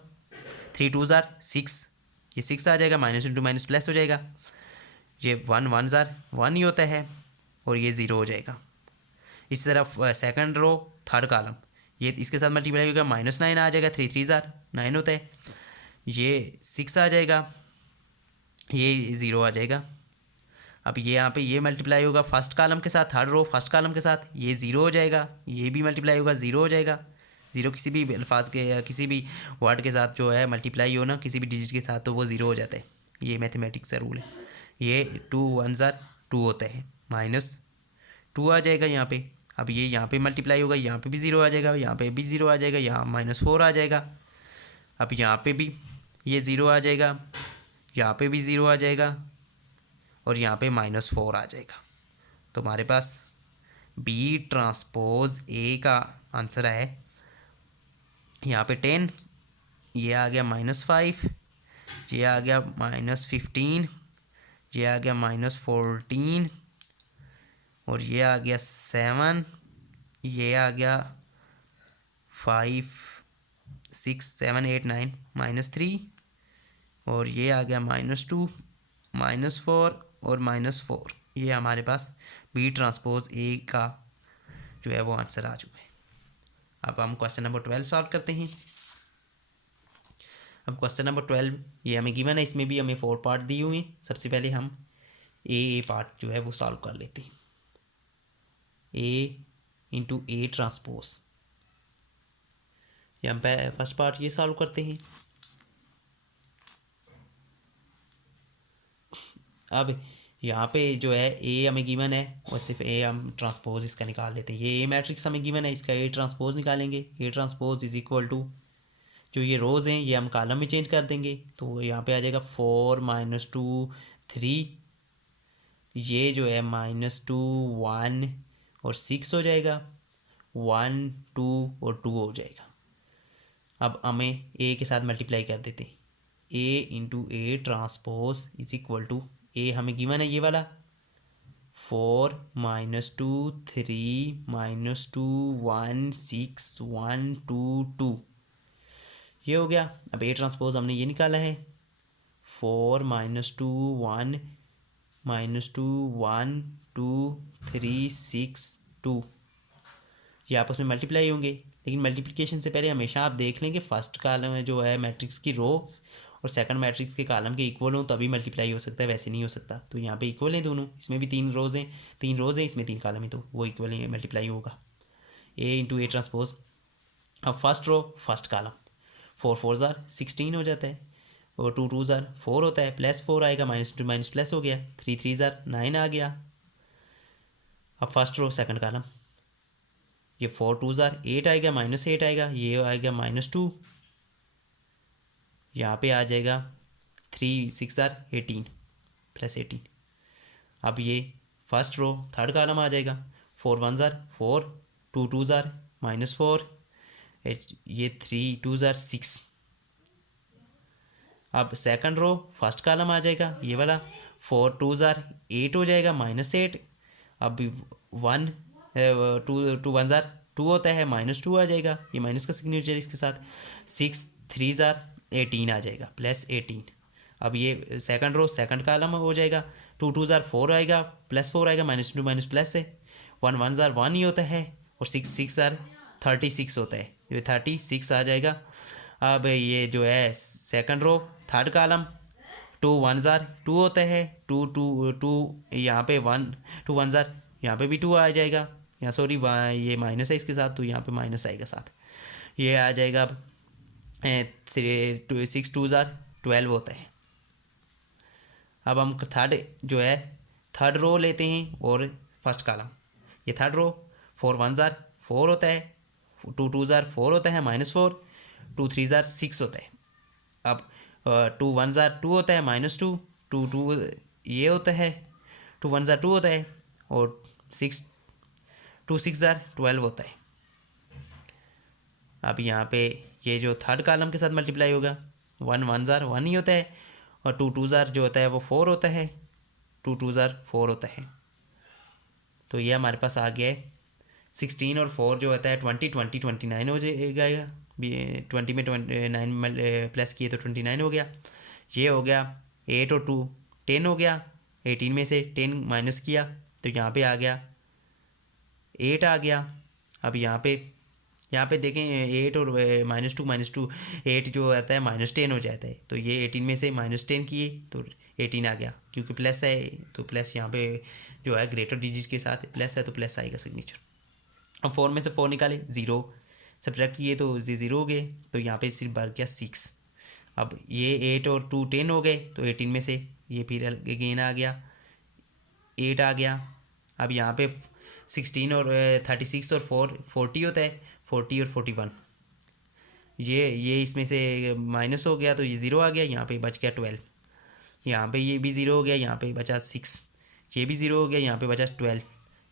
3 2 ज़ार 6, ये 6 आ जाएगा, -× प्लस हो जाएगा, ये 1 1 ज़ार 1 ही होता है और ये 0 हो जाएगा। इस तरह सेकंड रो थर्ड कॉलम ये इसके साथ मल्टीप्लाई होगा, -9 आ जाएगा, 3 3 ज़ार 9 होता है, ये 6 आ जाएगा, ये 0 आ जाएगा। अब ये यहाँ पे ये मल्टीप्लाई होगा फर्स्ट कॉलम के साथ, थर्ड रो फर्स्ट कॉलम के साथ, ये 0 हो जाएगा, ये भी मल्टीप्लाई होगा 0 हो जाएगा। 0 किसी भी अल्फाज के या किसी भी वर्ड के साथ जो है मल्टीप्लाई हो ना किसी भी डिजिट के साथ, तो वो 0 हो जाता है, ये मैथमेटिक्स का रूल है। ये 2 1 ज़ार 2 होता है, -2 आ जाएगा यहाँ पे। अब ये यहाँ पे मल्टीप्लाई होगा, यहाँ पे भी 0 आ जाएगा, यहाँ पे भी 0 आ जाएगा, यहाँ -4 आ जाएगा। अब यहाँ पे भी ये 0 आ जाएगा, यहाँ पे भी 0 आ जाएगा और यहाँ पे -4 आ जाएगा। तो हमारे पास बी ट्रांसपोज ए का आंसर है यहाँ पे 10, ये आ गया -5, ये आ गया -15, ये आ गया -14 और ये आ गया 7, ये आ गया 5 6 7 8 9 -3 और ये आ गया -2 -4 और -4। ये हमारे पास बी ट्रांसपोज ए का जो है वो आंसर आ चुका है। अब हम क्वेश्चन नंबर 12 सॉल्व करते हैं। अब क्वेश्चन नंबर 12 ये हमें गिवन है, इसमें भी हमें 4 पार्ट दिए हुए हैं। सबसे पहले हम ए पार्ट जो है वो सॉल्व कर लेते हैं। A ट्रांसपोज, ये हम फर्स्ट पार्ट ये सॉल्व करते हैं। अब यहाँ पे जो है ए हमें गिवन है और सिर्फ ए हम ट्रांसपोज इसका निकाल लेते हैं। ये ए मैट्रिक्स हमें गिवन है, इसका ए ट्रांसपोज निकालेंगे। A transpose is equal to जो ये रोज़ हैं ये हम कॉलम में चेंज कर देंगे, तो यहाँ पे आ जाएगा 4 -2 3, ये जो है -2 1 और 6 हो जाएगा, 1 2 और 2 हो जाएगा। अब हमें ए के साथ मल्टीप्लाई कर देते हैं। A transpose is equal to A हमें गिवन है ये वाला 4 -2 3 -2 1 6 1 2 2, ये हो गया। अब ए ट्रांसपोज हमने ये निकाला है 4 -2 1 -2 1 2 3 6 2, ये आपस में मल्टीप्लाई होंगे। लेकिन मल्टीप्लिकेशन से पहले हमेशा आप देख लें कि फर्स्ट कॉलम है जो है मैट्रिक्स की रो और सेकंड मैट्रिक्स के कॉलम के इक्वल हो तभी मल्टीप्लाई हो सकता है, वैसे नहीं हो सकता। तो यहाँ पे इक्वल हैं दोनों, इसमें भी 3 रोज़ हैं, इसमें 3 कॉलम है, तो वो इक्वल है, मल्टीप्लाई होगा। A transpose. अब फर्स्ट रो फर्स्ट कॉलम 4 4 ज़ार 16 हो जाता है और 2 2 ज़ार 4 होता है, +4 आएगा, -2 प्लस हो गया, 3 3 ज़ार 9 आ गया। अब फर्स्ट रो सेकंड कॉलम ये 4 2 ज़ार 8 आएगा, -8 आएगा, ये आएगा -2, यहाँ पे आ जाएगा 3 6 ज़ार 18 +18। अब ये फर्स्ट रो थर्ड कॉलम आ जाएगा 4 1 ज़ार 4 2 2 ज़ार -4, ये 3 2 ज़ार 6। अब सेकंड रो फर्स्ट कॉलम आ जाएगा ये वाला 4 2 ज़ार 8 हो जाएगा, -8। अब 1 2 1 ज़ार 2 होता है, -2 आ जाएगा, ये माइनस का सिग्नेचर इसके साथ, 6 3 ज़ार 18 आ जाएगा, +18। अब ये सेकंड रो सेकंड कॉलम हो जाएगा 2 2 ज़ार 4 आएगा, +4 आएगा, -2 प्लस है, 1 1 ज़ार 1 ही होता है और 6 6 ज़ार 36 होता है, ये 36 आ जाएगा। अब ये जो है सेकंड रो थर्ड कॉलम 2 1 ज़ार 2 होता है, 2 2 2 यहाँ पे 1 2 1 ज़ार यहाँ पे भी 2 आ जाएगा, यहाँ सॉरी ये माइनस है इसके साथ, तो यहाँ पे माइनस आएगा साथ, ये आ जाएगा। अब 6 2 ज़ार 12 होता है। अब हम थर्ड जो है थर्ड रो लेते हैं और फर्स्ट कॉलम, ये थर्ड रो 4 1 ज़ार 4 होता है, 2 2 ज़ार 4 होता है, -4, 2 3 ज़ार 6 होता है। अब 2 1 ज़ार 2 होता है, -2 2 2 ये होता है, 2 1 ज़ार 2 होता है और 6 2 6 ज़ार 12 होता है। अब यहाँ पे ये जो थर्ड कॉलम के साथ मल्टीप्लाई होगा, 1 1 ज़ार 1 ही होता है, और 2 2 ज़ार जो होता है वो 4 होता है, 2 2 ज़ार 4 होता है। तो ये हमारे पास आ गया है 16 और 4 जो होता है 20 20 29 हो जाएगा। 20 में 29 प्लस किए तो 29 हो गया। ये हो गया 8 और 2 10 हो गया। 18 में से 10 माइनस किया तो यहाँ पे आ गया 8 आ गया। अब यहाँ पे देखें 8 और -2 8 जो आता है -10 हो जाता है। तो ये 18 में से -10 किए तो 18 आ गया, क्योंकि प्लस है तो प्लस यहाँ पे जो है ग्रेटर डिजिट के साथ प्लस है तो प्लस आएगा सिग्नेचर। अब 4 में से 4 निकाले, 0 सब्ट्रैक्ट किए तो 0 हो गए, तो यहाँ पे सिर्फ बढ़ गया 6। अब ये 8 और 2 10 हो गए, तो 18 में से ये फिर अगेन आ गया 8 आ गया। अब यहाँ पे 16 और 36 और 4 40 होता है, 40 और 41 ये इसमें से माइनस हो गया तो ये 0 आ गया। यहाँ पे बच गया 12, यहाँ पे ये भी 0 हो गया, यहाँ पे बचा 6, ये भी 0 हो गया, यहाँ पे बचा 12,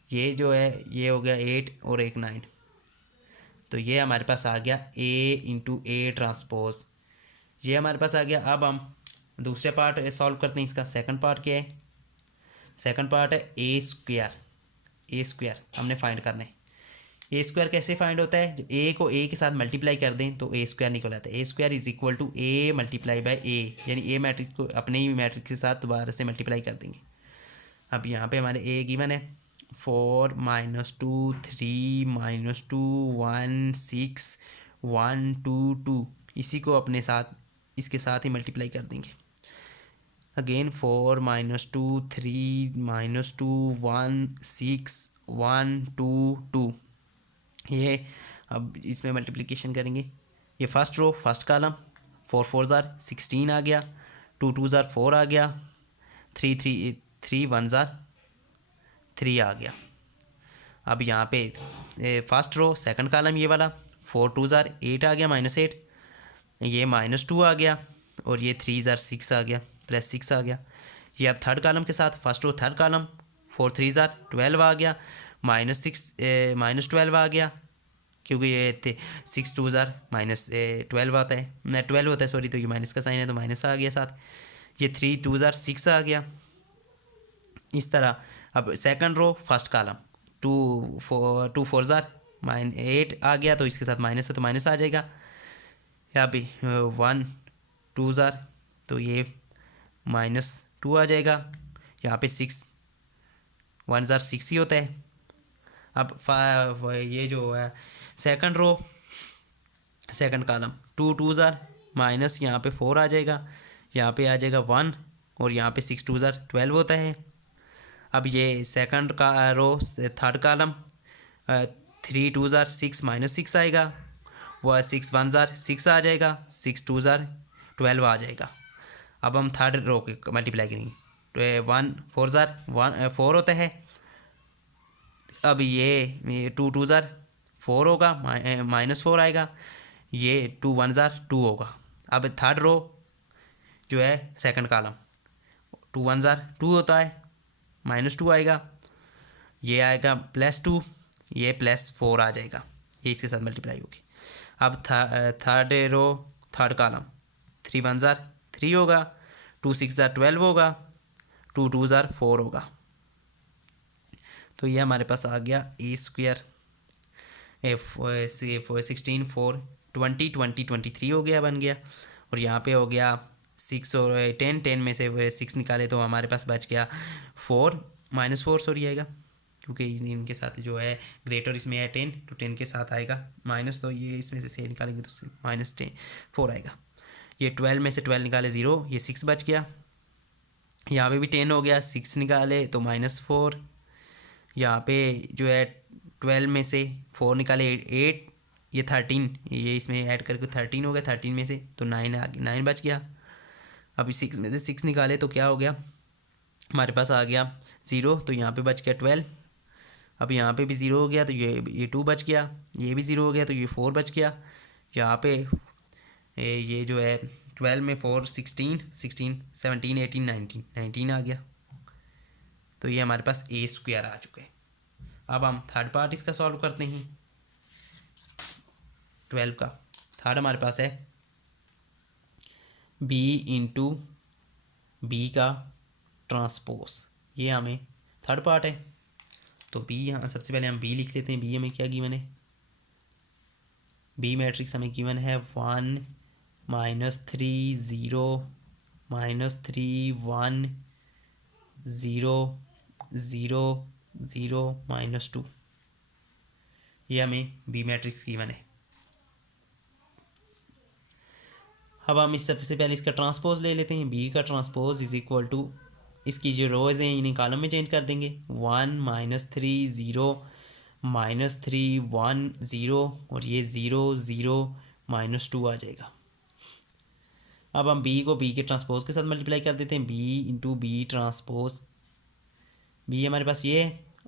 ये जो है ये हो गया 8 और 1 9। तो ये हमारे पास आ गया A इंटू ए ट्रांसपोज, ये हमारे पास आ गया। अब हम दूसरे पार्ट सॉल्व करते हैं। इसका सेकंड पार्ट क्या है? सेकंड पार्ट है ए स्क्वायर हमने फाइंड करना है। ए स्क्वायर कैसे फाइंड होता है? जब ए को ए के साथ मल्टीप्लाई कर दें तो ए स्क्वायर निकल आता है। A square is equal to A multiply by A, यानी ए मैट्रिक्स को अपने ही मैट्रिक्स के साथ दोबारा से मल्टीप्लाई कर देंगे। अब यहाँ पे हमारे ए गिवन है 4 -2 3 -2 1 6 1 2 2, इसी को अपने साथ इसके साथ ही मल्टीप्लाई कर देंगे। अगेन 4 -2 3 -2 1 6 1 2 2, ये अब इसमें मल्टीप्लिकेशन करेंगे। ये फर्स्ट रो फर्स्ट कॉलम 4 4 ज़ार 16 आ गया, 2 2 ज़ार 4 आ गया, 3 1 ज़ार 3 आ गया। अब यहाँ पे फर्स्ट रो सेकंड कॉलम ये वाला 4 2 ज़ार 8 आ गया -8, ये -2 आ गया, और ये 3 ज़ार 6 आ गया +6 आ गया। ये अब थर्ड कॉलम के साथ फर्स्ट रो थर्ड कॉलम 4 3 ज़ार 12 आ गया, -12 आ गया, क्योंकि ये 6 2 ज़ार -12 आता है, 12 होता है सॉरी, तो ये माइनस का साइन है तो माइनस आ गया साथ। ये 3 2 ज़ार 6 आ गया। इस तरह अब सेकंड रो फर्स्ट कॉलम 2 4 ज़ार -8 आ गया, तो इसके साथ माइनस है तो माइनस आ जाएगा। यहाँ पे 1 2 ज़ार तो ये -2 आ जाएगा। यहाँ पे 6 1 ज़ार 6 ही होता है। अब ये जो है सेकंड रो सेकंड कॉलम 2 2 ज़ार माइनस यहाँ पे 4 आ जाएगा, यहाँ पे आ जाएगा 1, और यहाँ पे 6 2 ज़ार 12 होता है। अब ये सेकंड का रो थर्ड कॉलम 3 2 ज़ार 6 -6 आएगा, वह 6 1 ज़ार 6 आ जाएगा, 6 2 ज़ार 12 आ जाएगा। अब हम थर्ड रो के मल्टीप्लाई करेंगे तो 1 4 ज़ार 4 होता है। अब ये 2 2 ज़ार 4 होगा, -4 आएगा, ये 2 1 ज़ार 2 होगा। अब थर्ड रो जो है सेकंड कॉलम 2 1 ज़ार 2 होता है, -2 आएगा, ये आएगा +2, ये +4 आ जाएगा, ये इसके साथ मल्टीप्लाई होगी। अब थर्ड रो थर्ड कॉलम 3 1 ज़ार 3 होगा, 2 6 ज़ार 12 होगा, 2 2 ज़ार 4 होगा। तो ये हमारे पास आ गया ए स्क्वायर 16 4 20 20 23 हो गया, बन गया। और यहाँ पे हो गया 6 और 10 10 में से 6 निकाले तो हमारे पास बच गया 4 -4 सॉरी आएगा, क्योंकि इनके साथ जो है ग्रेटर इसमें है 10 तो 10 के साथ आएगा माइनस, तो ये इसमें से निकालेंगे तो -4 आएगा। ये 12 में से 12 निकाले 0, ये 6 बच गया। यहाँ पे भी 10 हो गया, 6 निकाले तो -4, यहाँ पे जो है 12 में से 4 निकाले 8, ये 13, ये इसमें ऐड करके 13 हो गया, 13 में से तो 9 आ गया, 9 बच गया। अभी 6 में से 6 निकाले तो क्या हो गया, हमारे पास आ गया 0, तो यहाँ पे बच गया 12। अब यहाँ पे भी 0 हो गया तो ये 2 बच गया, ये भी 0 हो गया तो ये 4 बच गया। यहाँ पे ये जो है 12 में 4 16 16 17 18 19 19 आ गया। तो ये हमारे पास ए स्क्वायर आ चुका है। अब हम थर्ड पार्ट इसका सॉल्व करते हैं। 12 का थर्ड हमारे पास है बी इंटू बी का ट्रांसपोज, ये हमें थर्ड पार्ट है। तो बी यहाँ सबसे पहले हम बी लिख लेते हैं। बी हमें क्या गिवन है, बी मैट्रिक्स हमें गिवन है 1 -3 0 -3 1 0 0 0 -2, ये हमें बी मैट्रिक्स गिवन है। अब हम इस सबसे पहले इसका ट्रांसपोज ले लेते हैं। बी का ट्रांसपोज इज इक्वल टू, इसकी जो रोज़ हैं इन्हें कॉलम में चेंज कर देंगे। 1 -3 0 -3 1 0 और ये 0 0 -2 आ जाएगा। अब हम बी को बी के ट्रांसपोज के साथ मल्टीप्लाई कर देते हैं। B into B transpose, B हमारे पास ये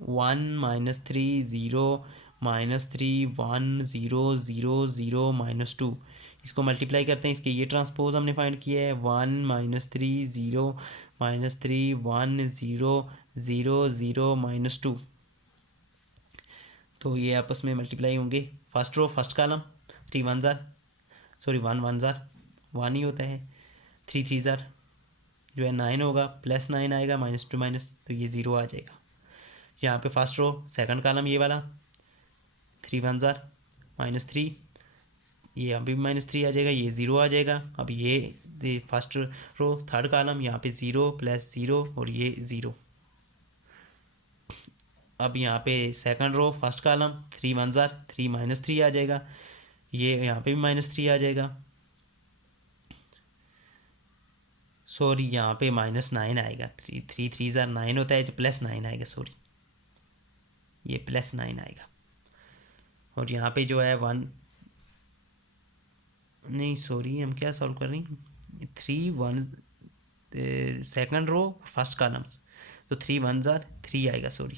1 -3 0 -3 1 0 0 0 -2, इसको मल्टीप्लाई करते हैं। इसके ये ट्रांसपोज हमने फाइंड किया है 1 -3 0 -3 1 0 0 0 -2, तो ये आपस में मल्टीप्लाई होंगे। फर्स्ट रो फर्स्ट कॉलम 3 1 ज़ार सॉरी 1 1 ज़ार 1 ही होता है, 3 3 ज़ार जो है 9 होगा, +9 आएगा -2 माइनस, तो ये 0 आ जाएगा। यहाँ पे फर्स्ट रो सेकंड कॉलम ये वाला 3 1 ज़ार -3, ये अभी भी -3 आ जाएगा, ये 0 आ जाएगा। अब ये फर्स्ट रो थर्ड कॉलम यहाँ पे 0 +0 और ये 0। अब यहाँ पे सेकंड रो फर्स्ट कॉलम 3 1 ज़ार 3 -3 आ जाएगा, ये यहाँ पे भी -3 आ जाएगा, सॉरी यहाँ पे -9 आएगा। 3 3 ज़ार 9 होता है, तो +9 आएगा, सॉरी ये +9 आएगा। और यहाँ पे जो है 1 नहीं सॉरी हम क्या सॉल्व कर रहे हैं, 3 1 सेकंड रो फर्स्ट कॉलम्स, तो 3 1 ज़ार 3 आएगा, सॉरी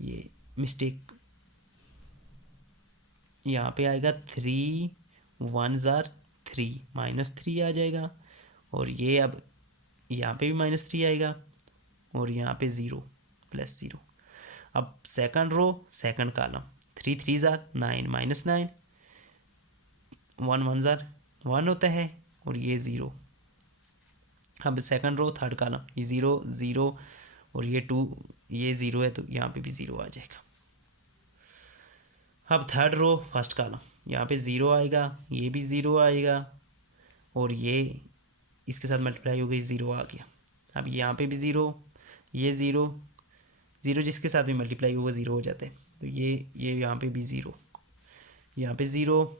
ये मिस्टेक, यहाँ पे आएगा 3 1 ज़ार 3 -3 आ जाएगा, और ये अब यहाँ पे भी -3 आएगा, और यहाँ पे 0 +0। अब सेकंड रो सेकंड कॉलम 3 3 ज़ार 9 -9, 1 1 ज़ार 1 होता है, और ये 0। अब सेकंड रो थर्ड कॉलम ये 0 0 और ये 2, ये 0 है, तो यहाँ पे भी 0 आ जाएगा। अब थर्ड रो फर्स्ट कॉलम यहाँ पे 0 आएगा, ये भी 0 आएगा, और ये इसके साथ मल्टीप्लाई हो गई 0 आ गया। अब यहाँ पे भी 0, ये 0 0 जिसके साथ भी मल्टीप्लाई होगा 0 हो जाता है, तो ये यहाँ पे भी 0, यहाँ पे 0,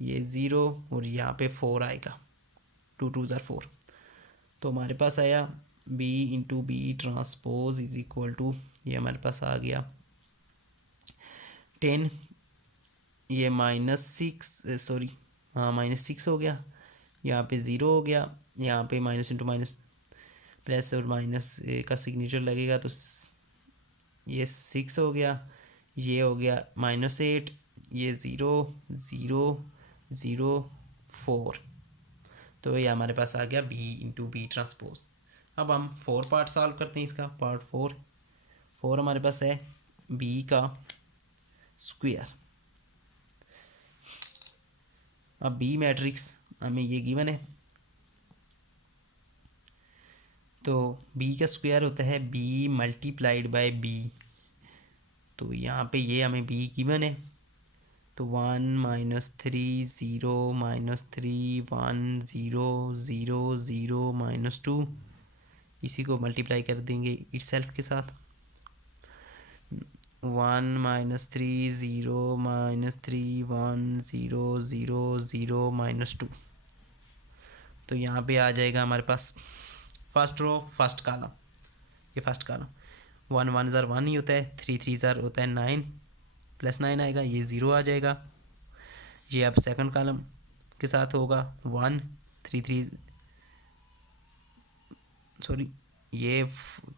ये 0 और यहाँ पे 4 आएगा, 2 2 ज़ार 4। तो हमारे पास आया B into B transpose is equal to, ये हमारे पास आ गया 10, ये -6 सॉरी हाँ -6 हो गया, यहाँ पे 0 हो गया, यहाँ पे माइनस इंटू माइनस प्लस और माइनस का सिग्नेचर लगेगा, तो ये 6 हो गया, ये हो गया -8, ये 0 0 0 4, तो ये हमारे पास आ गया बी इंटू बी ट्रांसपोज। अब हम 4 पार्ट सॉल्व करते हैं इसका। पार्ट 4 हमारे पास है बी का स्क्वायर। अब बी मैट्रिक्स हमें ये गिवन है, तो बी का स्क्वायर होता है बी मल्टीप्लाइड बाय बी, तो यहाँ पे ये हमें बी गिवन है, तो 1 -3 0 -3 1 0 0 0 -2, इसी को मल्टीप्लाई कर देंगे इटसेल्फ के साथ। 1 -3 0 -3 1 0 0 0 -2, तो यहाँ पे आ जाएगा हमारे पास फर्स्ट रो फर्स्ट कॉलम, ये फर्स्ट कॉलम 1 1 ज़ार 1 ही होता है, 3 3 ज़ार होता है 9 +9 आएगा, ये 0 आ जाएगा। ये अब सेकंड कॉलम के साथ होगा 1 3 3 सॉरी ये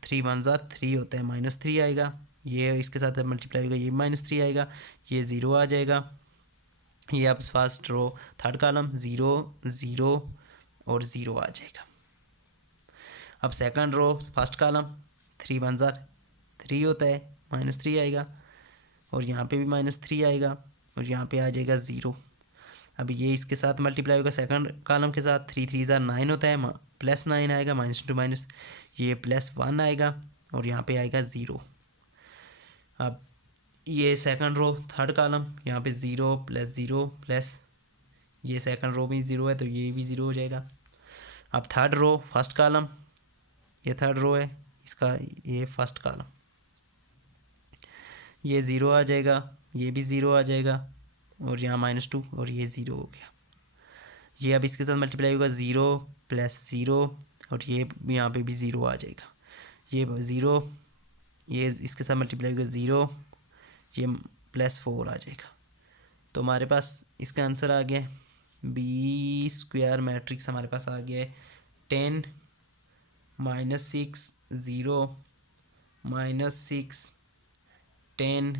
3 1 ज़ार 3 होता है, -3 आएगा, ये इसके साथ मल्टीप्लाई होगा, ये -3 आएगा, ये 0 आ जाएगा। ये अब फर्स्ट रो थर्ड कॉलम 0 0 और 0 आ जाएगा। अब सेकंड रो फर्स्ट कॉलम 3 1 ज़ार 3 होता है, -3 आएगा, और यहाँ पे भी -3 आएगा, और यहाँ पे आ जाएगा 0। अब ये इसके साथ मल्टीप्लाई होगा सेकंड कॉलम के साथ, 3 3 ज़ा 9 होता है, +9 आएगा, -2 ये +1 आएगा, और यहाँ पे आएगा 0। अब ये सेकंड रो थर्ड कॉलम, यहाँ पे 0 + 0 प्लस ये सेकंड रो भी 0 है तो ये भी 0 हो जाएगा। अब थर्ड रो फर्स्ट कॉलम, ये थर्ड रो है इसका, ये फर्स्ट कॉलम, ये 0 आ जाएगा, ये भी 0 आ जाएगा, और यहाँ -2, और ये 0 हो गया। ये अब इसके साथ मल्टीप्लाई होगा 0 + 0, और ये यहाँ पे भी 0 आ जाएगा। ये 0, ये इसके साथ मल्टीप्लाई होगा 0, ये +4 आ जाएगा। तो हमारे पास इसका आंसर आ गया B² मैट्रिक्स हमारे पास आ गया है 10 -6 0 -6 10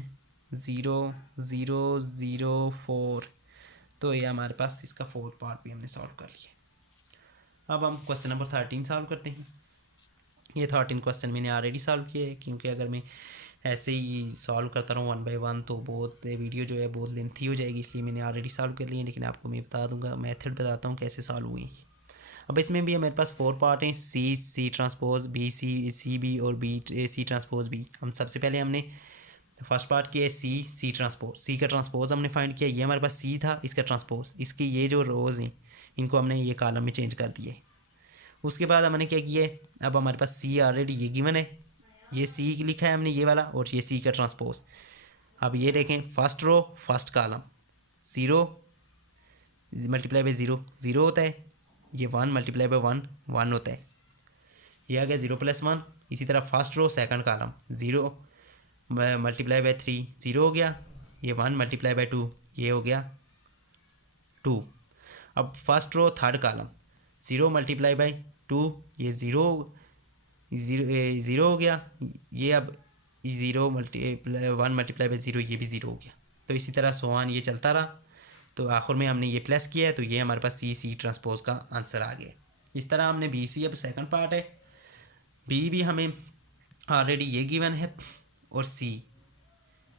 0 0 0 4। तो ये हमारे पास इसका 4th पार्ट भी हमने सॉल्व कर लिया। अब हम क्वेश्चन नंबर 13 सॉल्व करते हैं। ये 13 क्वेश्चन मैंने ऑलरेडी सॉल्व किए हैं, क्योंकि अगर मैं ऐसे ही सॉल्व करता रहूँ 1 बाय 1 तो बहुत वीडियो जो है बहुत लेंथी हो जाएगी, इसलिए मैंने ऑलरेडी सॉल्व कर लिए। लेकिन आपको मैं बता दूंगा, मेथड बताता हूँ कैसे सॉल्व हुई। अब इसमें भी हमारे पास 4 पार्ट हैं, C transpose B C B और B C ट्रांसपोज B। हम सबसे पहले हमने फर्स्ट पार्ट किया है C ट्रांसपोज, C का ट्रांसपोज हमने फाइंड किया। ये हमारे पास C था, इसका ट्रांसपोज, इसकी ये जो रोज़ हैं इनको हमने ये कॉलम में चेंज कर दिए। उसके बाद हमने क्या किया है, अब हमारे पास C ऑलरेडी ये गिवन है, ये C लिखा है हमने ये वाला, और ये C का ट्रांसपोज। अब ये देखें फर्स्ट रो फर्स्ट कॉलम 0 × 0 0 होता है, ये 1 × 1 1 होता है, ये आ गया 0 + 1। इसी तरह फर्स्ट रो सेकंड कॉलम 0 × 3 0 हो गया, ये 1 × 2 ये हो गया 2। अब फर्स्ट रो थर्ड कॉलम 0 × 2 ये 0 हो गया, ये अब 1 × 0 ये भी 0 हो गया। तो इसी तरह सोहान ये चलता रहा, तो आखिर में हमने ये प्लस किया है, तो ये हमारे पास C ट्रांसपोज का आंसर आ गया। इस तरह हमने BC, अब सेकंड पार्ट है B भी हमें ऑलरेडी ये गिवन है, और C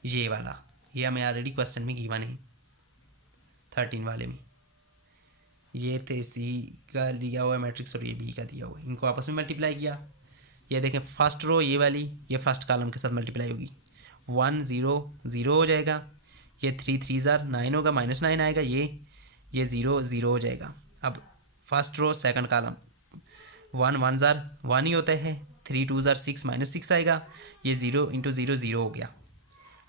ये वाला ये हमें ऑलरेडी क्वेश्चन में गिवन है 13 वाले में। ये थे C का लिया हुआ है मैट्रिक्स, और ये B का दिया हुआ है, इनको आपस में मल्टीप्लाई किया। ये देखें फर्स्ट रो ये वाली, ये फर्स्ट कॉलम के साथ मल्टीप्लाई होगी, 1 0 0 हो जाएगा, ये 3 3 ज़ा 9 होगा, -9 आएगा, ये 0 0 हो जाएगा। अब फर्स्ट रो सेकंड कॉलम 1 1 ज़ा 1 ही होता है, 3 2 ज़ा 6 -6 आएगा, ये 0 × 0 0 हो गया।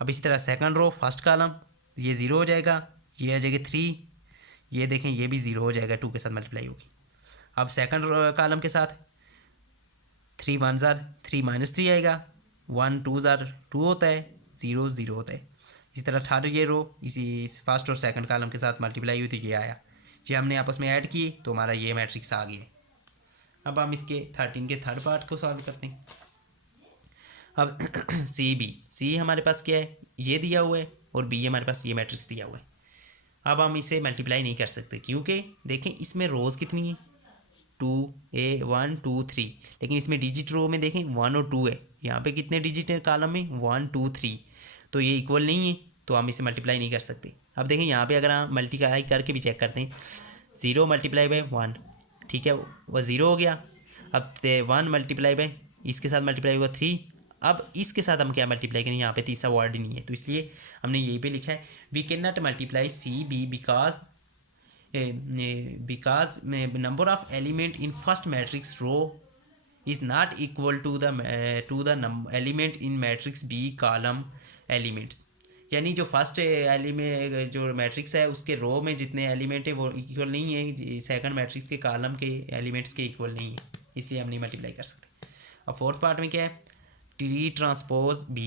अब इसी तरह सेकंड रो फर्स्ट कॉलम ये 0 हो जाएगा, ये आ जाएगा 3, ये देखें ये भी 0 हो जाएगा, 2 के साथ मल्टीप्लाई होगी। अब सेकंड कॉलम के साथ 3 1 ज़ा 3 -3 आएगा, 1 2 ज़ा 2 होता है, 0 0 होता है। इसी तरह थर्ड ये रो इसी फर्स्ट और सेकंड कॉलम के साथ मल्टीप्लाई हुई तो ये आया, ये हमने आपस में ऐड किए तो हमारा ये मैट्रिक्स आ गया। अब हम इसके 13 के थर्ड पार्ट को सॉल्व करते हैं। अब C हमारे पास क्या है, ये दिया हुआ है, और B हमारे पास ये मैट्रिक्स दिया हुआ है। अब हम इसे मल्टीप्लाई नहीं कर सकते, क्योंकि देखें इसमें रोज़ कितनी है 2 1 2 3, लेकिन इसमें डिजिट रो में देखें 1 और 2 है। यहाँ पे कितने डिजिट है कॉलम में 1 2 3, तो ये इक्वल नहीं है, तो हम इसे मल्टीप्लाई नहीं कर सकते। अब देखें यहाँ पे अगर हम मल्टीप्लाई करके भी चेक करते हैं, 0 × 1 ठीक है वह 0 हो गया। अब 1 × इसके साथ मल्टीप्लाई होगा 3। अब इसके साथ हम क्या मल्टीप्लाई करें, यहाँ पे तीसरा वर्ड ही नहीं है, तो इसलिए हमने यही पे लिखा है we can not multiply CB because number of element in first matrix row is not equal to the element in matrix B column elements। यानी जो फर्स्ट एलिमेंट जो मैट्रिक्स है उसके रो में जितने एलिमेंट है वो इक्वल नहीं है सेकंड मैट्रिक्स के कॉलम के एलिमेंट्स के इक्वल नहीं है, इसलिए हम नहीं मल्टीप्लाई कर सकते। अब फोर्थ पार्ट में क्या है T ट्रांसपोज B।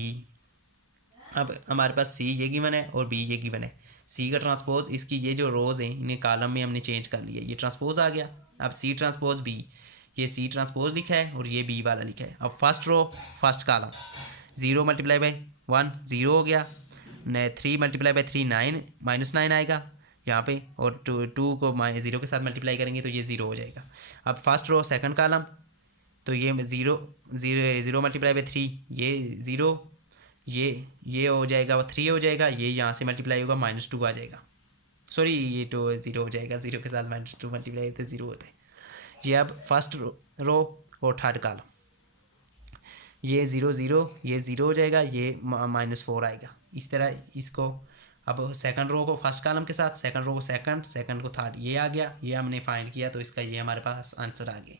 अब हमारे पास C ये गिवन है और B ये गिवन है। C का ट्रांसपोज इसकी ये जो रोज़ हैं इन्हें कॉलम में हमने चेंज कर लिया, ये ट्रांसपोज आ गया। अब C ट्रांसपोज B, ये C ट्रांसपोज लिखा है और ये B वाला लिखा है। अब फर्स्ट रो फर्स्ट कॉलम 0 × 1 0 हो गया, 3 × 3 9 -9 आएगा यहाँ पे, और 2 को 0 के साथ मल्टीप्लाई करेंगे तो ये 0 हो जाएगा। अब फर्स्ट रो सेकंड कॉलम तो ये 0 × 3 ये 0, ये हो जाएगा, वो 3 हो जाएगा, ये यहाँ से मल्टीप्लाई होगा, -2 आ जाएगा, सॉरी ये तो 0 हो जाएगा, 0 के साथ -2 मल्टीप्लाई होते 0 होता है। ये अब फर्स्ट रो और थर्ड कॉलम, ये 0 0, ये 0 हो जाएगा, ये -4 आएगा। इस तरह इसको अब सेकंड रो को फर्स्ट कॉलम के साथ, सेकंड रो को सेकंड, सेकंड को थर्ड, ये आ गया, ये हमने फाइंड किया, तो इसका ये हमारे पास आंसर आ गया।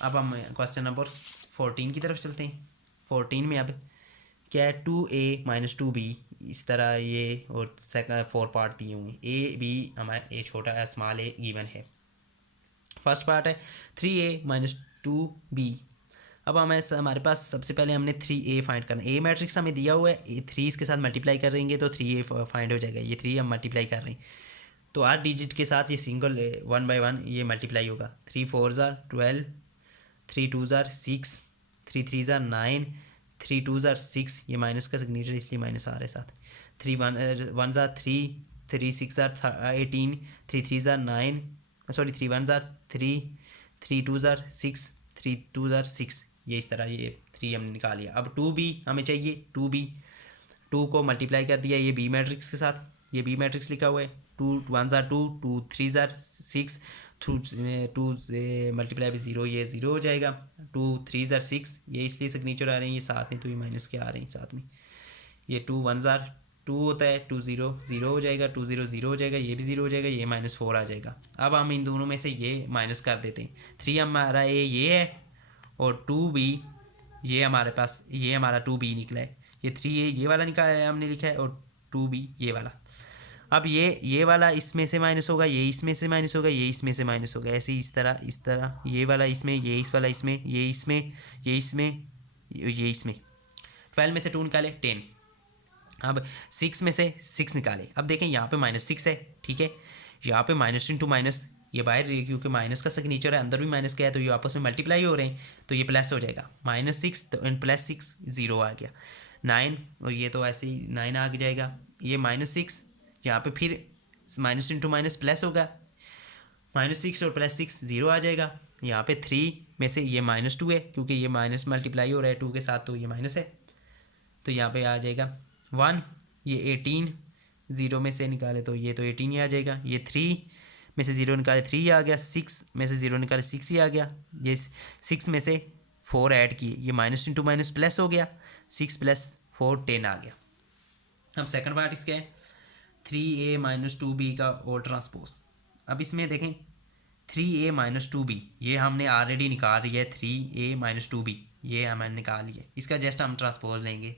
अब हम क्वेश्चन नंबर 14 की तरफ चलते हैं। 14 में अब क्या है, 2a - 2b, इस तरह ये और सेकंड 4 पार्ट दिए हुए हैं। ए बी हमारे ए छोटा है, स्मॉल ए गिवन है। फर्स्ट पार्ट है 3a - 2b। अब हमारे पास सबसे पहले हमने 3a फाइंड करना है। ए मैट्रिक्स हमें दिया हुआ है, 3 इसके साथ मल्टीप्लाई करेंगे तो 3a फाइंड हो जाएगा। ये 3 हम मल्टीप्लाई कर रहे हैं, तो 8 डिजिट के साथ ये सिंगल 1 बाय 1 ये मल्टीप्लाई होगा। 3 4 ज़ार 12, 3 2 ज़ार 6, 3 3 ज़ार 9, 3 2 ज़ार 6, ये माइनस का सिग्नेचर इसलिए माइनस आ रहा है साथ। 3 1 ज़ार 3, 3 6 ज़ार 18, 3 3 ज़ार 9, सॉरी 3 1 ज़ार 3, 3 2 ज़ार 6, 3 2 ज़ार 6, ये इस तरह ये 3 हमने निकाल लिया। अब 2b हमें चाहिए, 2b 2 को मल्टीप्लाई कर दिया ये b मैट्रिक्स के साथ, ये b मैट्रिक्स लिखा हुआ है। 2 1 ज़ार 2, 2 3 ज़ार 6, 2 से मल्टीप्लाई भी 0, ये 0 हो जाएगा। 2 3 ज़ार 6, ये इसलिए सिग्नेचर आ रहे हैं ये साथ में, तो ये माइनस के आ रहे हैं साथ में। ये 2 1 ज़ार 2 होता है, 2 0 0 हो जाएगा, 2 0 0 हो जाएगा, ये भी 0 हो जाएगा, ये -4 आ जाएगा। अब हम इन दोनों में से ये माइनस कर देते हैं। 3 हमारा ये है और 2b ये हमारे पास, ये हमारा 2b निकला है। ये 3a ये वाला निकाला है हमने लिखा है, और 2b ये वाला। अब ये वाला इसमें से माइनस होगा, ये इसमें से माइनस होगा, ये इसमें से माइनस होगा, ऐसे इस तरह ये वाला इसमें, ये इस वाला इसमें, ये इसमें, ये इसमें, ये इसमें। 12 में से 2 निकाले 10। अब 6 में से 6 निकाले। अब देखें यहाँ पे -6 है, ठीक है, यहाँ पे माइनस इंटू माइनस, ये बाहर क्योंकि माइनस का सिग्नेचर है, अंदर भी माइनस का है, तो ये आपस में मल्टीप्लाई हो रहे हैं, तो ये प्लस हो जाएगा। -6 तो +6 0 आ गया। 9 और ये तो ऐसे ही 9 आ जाएगा। ये -6 यहाँ पे फिर माइनस इंटू माइनस प्लस होगा, -6 और +6 0 आ जाएगा। यहाँ पे 3 में से ये -2 है, क्योंकि ये माइनस मल्टीप्लाई हो रहा है 2 के साथ, तो ये माइनस है, तो यहाँ पे आ जाएगा 1। ये 18 0 में से निकाले तो ये तो 18 ही आ जाएगा। ये 3 में से 0 निकाले 3 आ गया, 6 में से 0 निकाले 6 ही आ गया। ये 6 में से 4 ऐड किए, ये माइनस इंटू माइनस प्लस हो गया, 6 + 4 10 आ गया। अब सेकंड पार्ट इसका है 3a - 2b का और ट्रांसपोज। अब इसमें देखें 3a - 2b ये हमने ऑलरेडी निकाल लिया है। 3a - 2b ये हमने निकाल लिया, इसका जस्ट हम ट्रांसपोज लेंगे।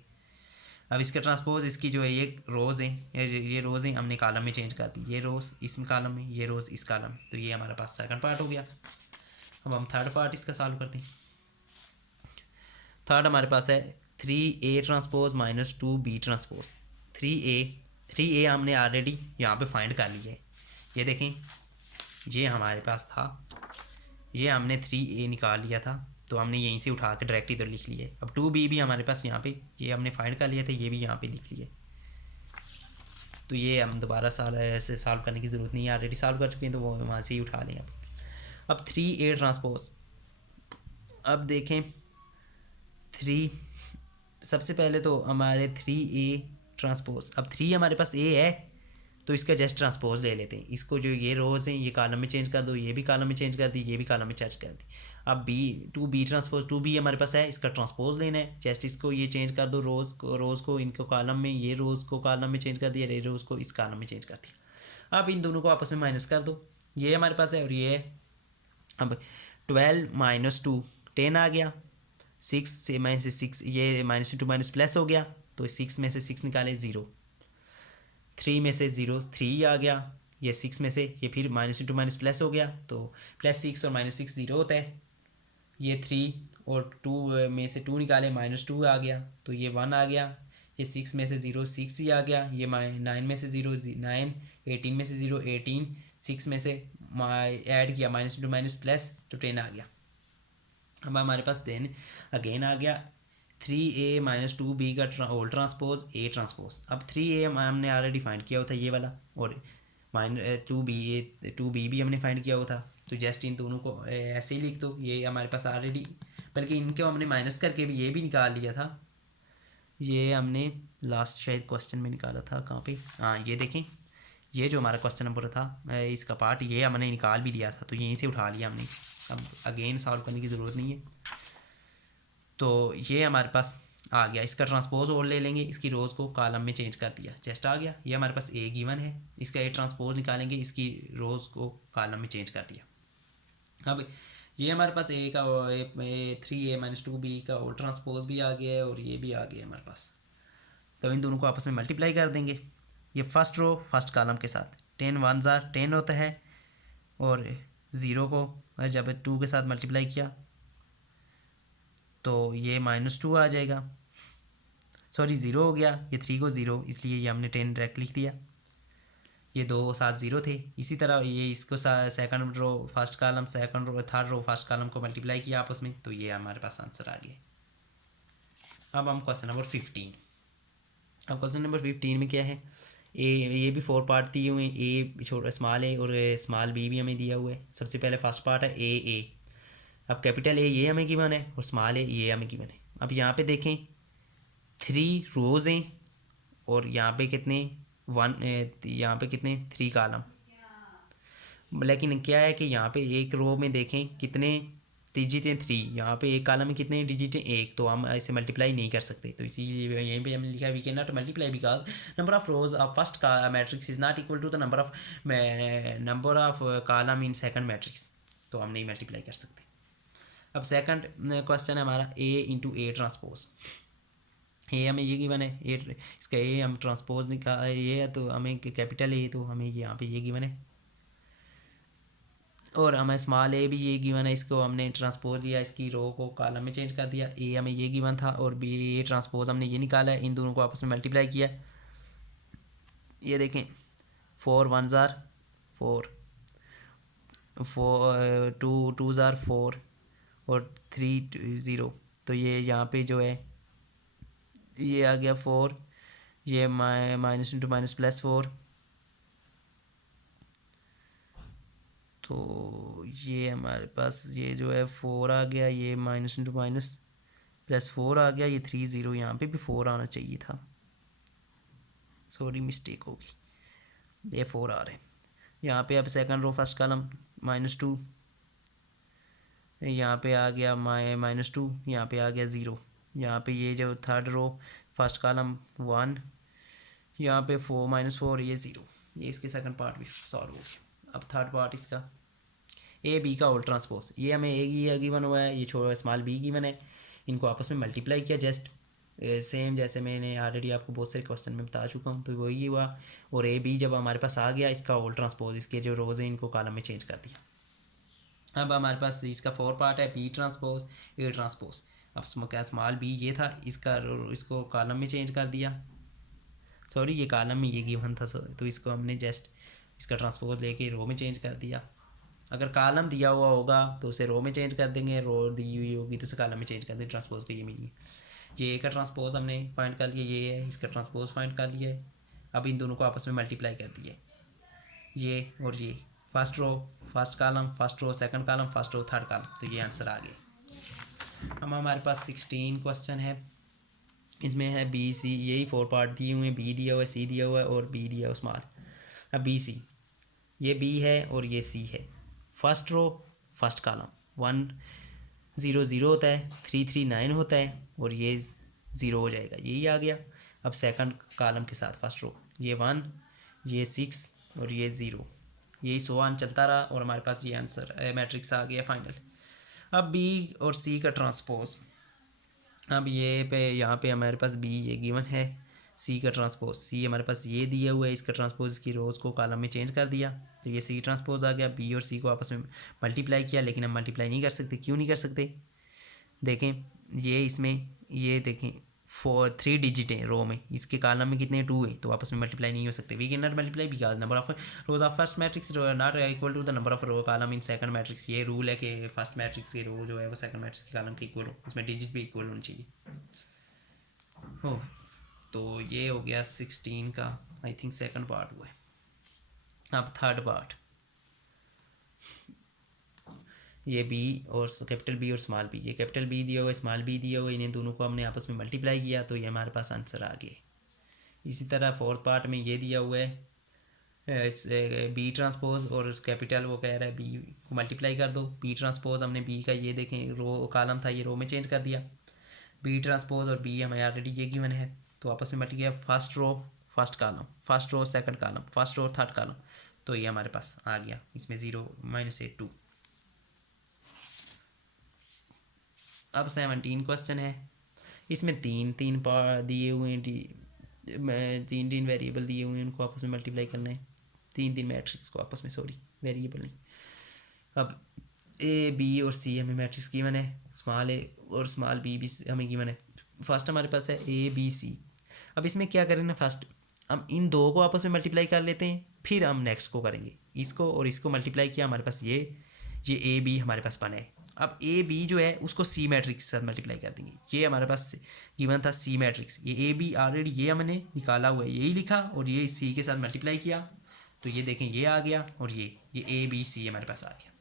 अब इसका ट्रांसपोज, इसकी जो है ये रोज़ हैं, ये रोज़ हैं, हमने कॉलम में चेंज कर दी, ये रोज़ इस कॉलम में, ये रोज़ इस कॉलम में, तो ये हमारे पास सेकंड पार्ट हो गया। अब हम थर्ड पार्ट इसका सॉल्व करते हैं। थर्ड हमारे पास है 3a transpose - 2b transpose. 3a हमने ऑलरेडी यहाँ पे फाइंड कर लिया है, ये देखें, ये हमारे पास था, ये हमने 3a निकाल लिया था, तो हमने यहीं से उठा के डायरेक्ट इधर लिख लिए। अब 2b भी हमारे पास यहाँ पे, ये हमने फाइंड कर लिया था, ये भी यहाँ पे लिख लिए, तो ये हम दोबारा ऐसे सॉल्व करने की ज़रूरत नहीं है, ऑलरेडी सॉल्व कर चुके हैं, तो वो वहाँ से ही उठा लें। अब 3a ट्रांसपोज, अब देखें 3, सबसे पहले तो हमारे 3a ट्रांसपोज, अब 3 हमारे पास a है, तो इसका जस्ट ट्रांसपोज ले लेते हैं। इसको जो ये रोज़ हैं ये कॉलम में चेंज कर दो, ये भी कॉलम में चेंज कर दी, ये भी कॉलम में चेंज कर दी। अब 2b ट्रांसपोज, 2b हमारे पास है, इसका ट्रांसपोज लेना है, जस्ट इसको ये चेंज कर दो, रोज़ को इनको कॉलम में, ये रोज़ को कॉलम में चेंज कर दिया, ये रोज़ को इस कॉलम में चेंज कर दिया। अब इन दोनों को आपस में माइनस कर दो, ये हमारे पास है और ये है। अब 12 - 2 10 आ गया, 6 से -6 ये -2 माइनस प्लस हो गया, तो 6 में से 6 निकाले 0, 3 में से 0 3 आ गया, ये 6 में से ये फिर -2 माइनस प्लस हो गया, तो +6 और -6 0 होता है। ये 3 और 2 में से 2 निकाले -2 आ गया, तो ये 1 आ गया। ये 6 में से 0 6 ही आ गया, ये 9 में से 0 9, 18 में से 0 18, 6 में से ऐड किया -2 माइनस प्लस, तो 10 आ गया। अब हमारे पास देन अगेन आ गया 3a - 2b का होल ट्रांसपोज a ट्रांसपोज। अब 3a हमने ऑलरेडी फाइंड किया हुआ था ये वाला, और -2b भी हमने फाइंड किया हुआ था, तो जस्ट इन दोनों को ऐसे ही लिख दो। ये हमारे पास ऑलरेडी, बल्कि इनको हमने माइनस करके भी ये भी निकाल लिया था, ये हमने लास्ट शायद क्वेश्चन में निकाला था, कहाँ पे, हाँ ये देखें, ये जो हमारा क्वेश्चन नंबर था इसका पार्ट ये हमने निकाल भी दिया था, तो यहीं से उठा लिया हमने, अब अगेन सॉल्व करने की ज़रूरत नहीं है। तो ये हमारे पास आ गया, इसका ट्रांसपोज और ले लेंगे, इसकी रोज़ को कॉलम में चेंज कर दिया, जस्ट आ गया। ये हमारे पास ए गिवन है, इसका ए ट्रांसपोज निकालेंगे, इसकी रोज़ को कॉलम में चेंज कर दिया। अब ये हमारे पास ए का 3a-2 बी का और ट्रांसपोज भी आ गया है और ये भी आ गया हमारे पास। तो इन दोनों को आपस में मल्टीप्लाई कर देंगे, ये फर्स्ट रो फर्स्ट कॉलम के साथ 10 1 ज़ार 10 होता है, और ज़ीरो को जब 2 के साथ मल्टीप्लाई किया तो ये -2 आ जाएगा, सॉरी ज़ीरो हो गया, ये 3 को ज़ीरो, इसलिए ये हमने 10 डायरेक्ट लिख दिया, ये 2 साथ ज़ीरो थे। इसी तरह ये इसको second row first column, second row third row first column को मल्टीप्लाई किया आपस में, तो ये हमारे पास आंसर आ गया। अब हम क्वेश्चन नंबर 15, अब क्वेश्चन नंबर 15 में क्या है, ये भी 4 पार्ट दिए हुए हैं, ए छोटा स्मॉल ए और स्मॉल बी भी हमें दिया हुआ है। सबसे पहले फर्स्ट पार्ट है ए। अब कैपिटल ए ये हमें गिवन है और स्मॉल ए ये हमें गिवन है। अब यहाँ पे देखें 3 रोज़ हैं और यहाँ पे कितने यहाँ पे कितने 3 कॉलम, लेकिन क्या है कि यहाँ पे एक रो में देखें कितने डिजिट हैं 3, यहाँ पे एक कॉलम में कितने डिजिट हैं 1, तो हम ऐसे मल्टीप्लाई नहीं कर सकते, तो इसीलिए यहीं पे हमने लिखा we can not multiply because number of rows of first matrix is not equal to the number of column in second matrix, तो हम नहीं मल्टीप्लाई कर सकते। अब सेकंड क्वेश्चन है हमारा ए इंटू ए ट्रांसपोज, ए हमें ये गिवन है, ए इसका ए हम ट्रांसपोज निकाल ये है, तो हमें कैपिटल ए, तो हमें यहाँ पे ये गिवन है, और हमें स्मॉल ए भी ये गिवन है, इसको हमने ट्रांसपोज दिया, इसकी रो को कॉलम में चेंज कर दिया। ए हमें ये गिवन था और बी ए ट्रांसपोज हमने ये निकाला है, इन दोनों को आपस में मल्टीप्लाई किया। ये देखें 4 1 ज़ार 4, 2 ज़ार 4 और 3 0, तो ये यहाँ पे जो है ये आ गया 4, ये माइनस इंटू माइनस प्लस 4, तो ये हमारे पास ये जो है 4 आ गया, ये माइनस इंटू माइनस प्लस 4 आ गया, ये 3 0, यहाँ पे भी 4 आना चाहिए था, सॉरी मिस्टेक होगी, ये 4 आ रहे हैं यहाँ पे। अब सेकंड रो फर्स्ट कॉलम -2, यहाँ पे आ गया -2, यहाँ पे आ गया 0, यहाँ पे ये जो थर्ड रो फर्स्ट कॉलम 1, यहाँ पे 4 -4, ये 0, ये इसके सेकंड पार्ट भी सॉल्व हो गया। अब थर्ड पार्ट इसका ए बी का होल ट्रांसपोज, ये हमें ए गिवन हुआ है, ये छोटा स्मॉल बी गिवन है, इनको आपस में मल्टीप्लाई किया, जस्ट सेम जैसे मैंने ऑलरेडी आपको बहुत सारे क्वेश्चन में बता चुका हूँ, तो वही हुआ। और ए बी जब हमारे पास आ गया, इसका होल ट्रांसपोज, इसके जो रोज़ हैं इनको कॉलम में चेंज कर दिया। अब हमारे पास इसका 4 पार्ट है, बी ट्रांसपोज ए ट्रांसपोज। अब क्या स्मॉल बी ये था, इसको कॉलम में चेंज कर दिया, सॉरी ये कॉलम में ये गिवन था, तो इसको हमने जस्ट इसका ट्रांसपोज लेके रो में चेंज कर दिया। अगर कॉलम दिया हुआ होगा तो उसे रो में चेंज कर देंगे, रो दी हुई होगी तो उसे कॉलम में चेंज कर देंगे, ट्रांसपोज का ये मीनिंग है। ये ए का ट्रांसपोज हमने फाइंड कर लिया, ये है इसका ट्रांसपोज फाइंड कर लिया है। अब इन दोनों को आपस में मल्टीप्लाई कर दिए, ये और ये, first row first column, first row second column, first row third column, तो ये आंसर आ गया। अब हमारे पास 16 क्वेश्चन है, इसमें है बी सी, यही 4 पार्ट दिए हुए हैं, बी दिया हुआ है, सी दिया हुआ है और बी दिया हुआ स्मॉल। अब बी सी, ये बी है और ये सी है, फर्स्ट रो फर्स्ट कॉलम 1 0 0 होता है, 3 3 9 होता है और ये 0 हो जाएगा, यही आ गया। अब सेकंड कॉलम के साथ फर्स्ट रो, ये 1 ये 6 और ये 0, यही 100 चलता रहा और हमारे पास ये आंसर मैट्रिक्स आ गया फाइनल। अब बी और सी का ट्रांसपोज, अब ये पे यहाँ पे हमारे पास बी ये गिवन है, सी का ट्रांसपोज, सी हमारे पास ये दिया हुआ है, इसका ट्रांसपोज की रोज़ को कॉलम में चेंज कर दिया, तो ये सी ट्रांसपोज आ गया। बी और सी को आपस में मल्टीप्लाई किया, लेकिन हम मल्टीप्लाई नहीं कर सकते, क्यों नहीं कर सकते, देखें ये इसमें ये देखें 3 डिजिट हैं रो में, इसके कॉलम में कितने 2 हैं, तो आपस में मल्टीप्लाई नहीं हो सकते। We can not multiply because number of rows of first matrix not equal to the number of row column in second matrix, ये रूल है कि फर्स्ट मैट्रिक्स के रो जो है वो सेकंड मैट्रिक्स के कॉलम के इक्वल हो, उसमें डिजिट भी इक्वल होनी चाहिए हो। तो ये हो गया 16 का, आई थिंक सेकंड पार्ट हुआ है। अब थर्ड पार्ट, ये बी और कैपिटल बी और स्मॉल बी, ये कैपिटल बी दिया हुआ है, स्मॉल बी दिया हुआ है, इन्हें दोनों को हमने आपस में मल्टीप्लाई किया तो ये हमारे पास आंसर आ गया। इसी तरह फोर्थ पार्ट में ये दिया हुआ है बी ट्रांसपोज और उस कैपिटल वो कह रहा है बी को मल्टीप्लाई कर दो। बी ट्रांसपोज हमने बी का ये देखें रो कॉलम था, ये रो में चेंज कर दिया। बी ट्रांसपोज और बी हमें ऑलरेडी ये गिवन है तो आपस में मल्टीप्लाई किया। First row first column, first row second column, first row third column, तो ये हमारे पास आ गया। इसमें 0 -8 2। अब 17 क्वेश्चन है। इसमें तीन तीन दिए हुए हैं, तीन तीन वेरिएबल दिए हुए हैं, उनको आपस में मल्टीप्लाई करना है। तीन तीन मैट्रिक्स को आपस में, सॉरी वेरिएबल नहीं। अब ए बी और सी हमें मैट्रिक्स गिवन है, स्मॉल ए और स्मॉल बी भी हमें गिवन है। फर्स्ट हमारे पास है ए बी सी। अब इसमें क्या करेंगे ना, फर्स्ट हम इन दो को आपस में मल्टीप्लाई कर लेते हैं, फिर हम नेक्स्ट को करेंगे। इसको और इसको मल्टीप्लाई किया, हमारे पास ये ए बी हमारे पास बना है। अब ए बी जो है उसको सी मैट्रिक्स के साथ मल्टीप्लाई कर देंगे। ये हमारे पास गिवन था सी मैट्रिक्स, ये ए बी ऑलरेडी ये हमने निकाला हुआ है, यही लिखा और ये सी के साथ मल्टीप्लाई किया तो ये देखें ये आ गया और ये ए बी सी हमारे पास आ गया।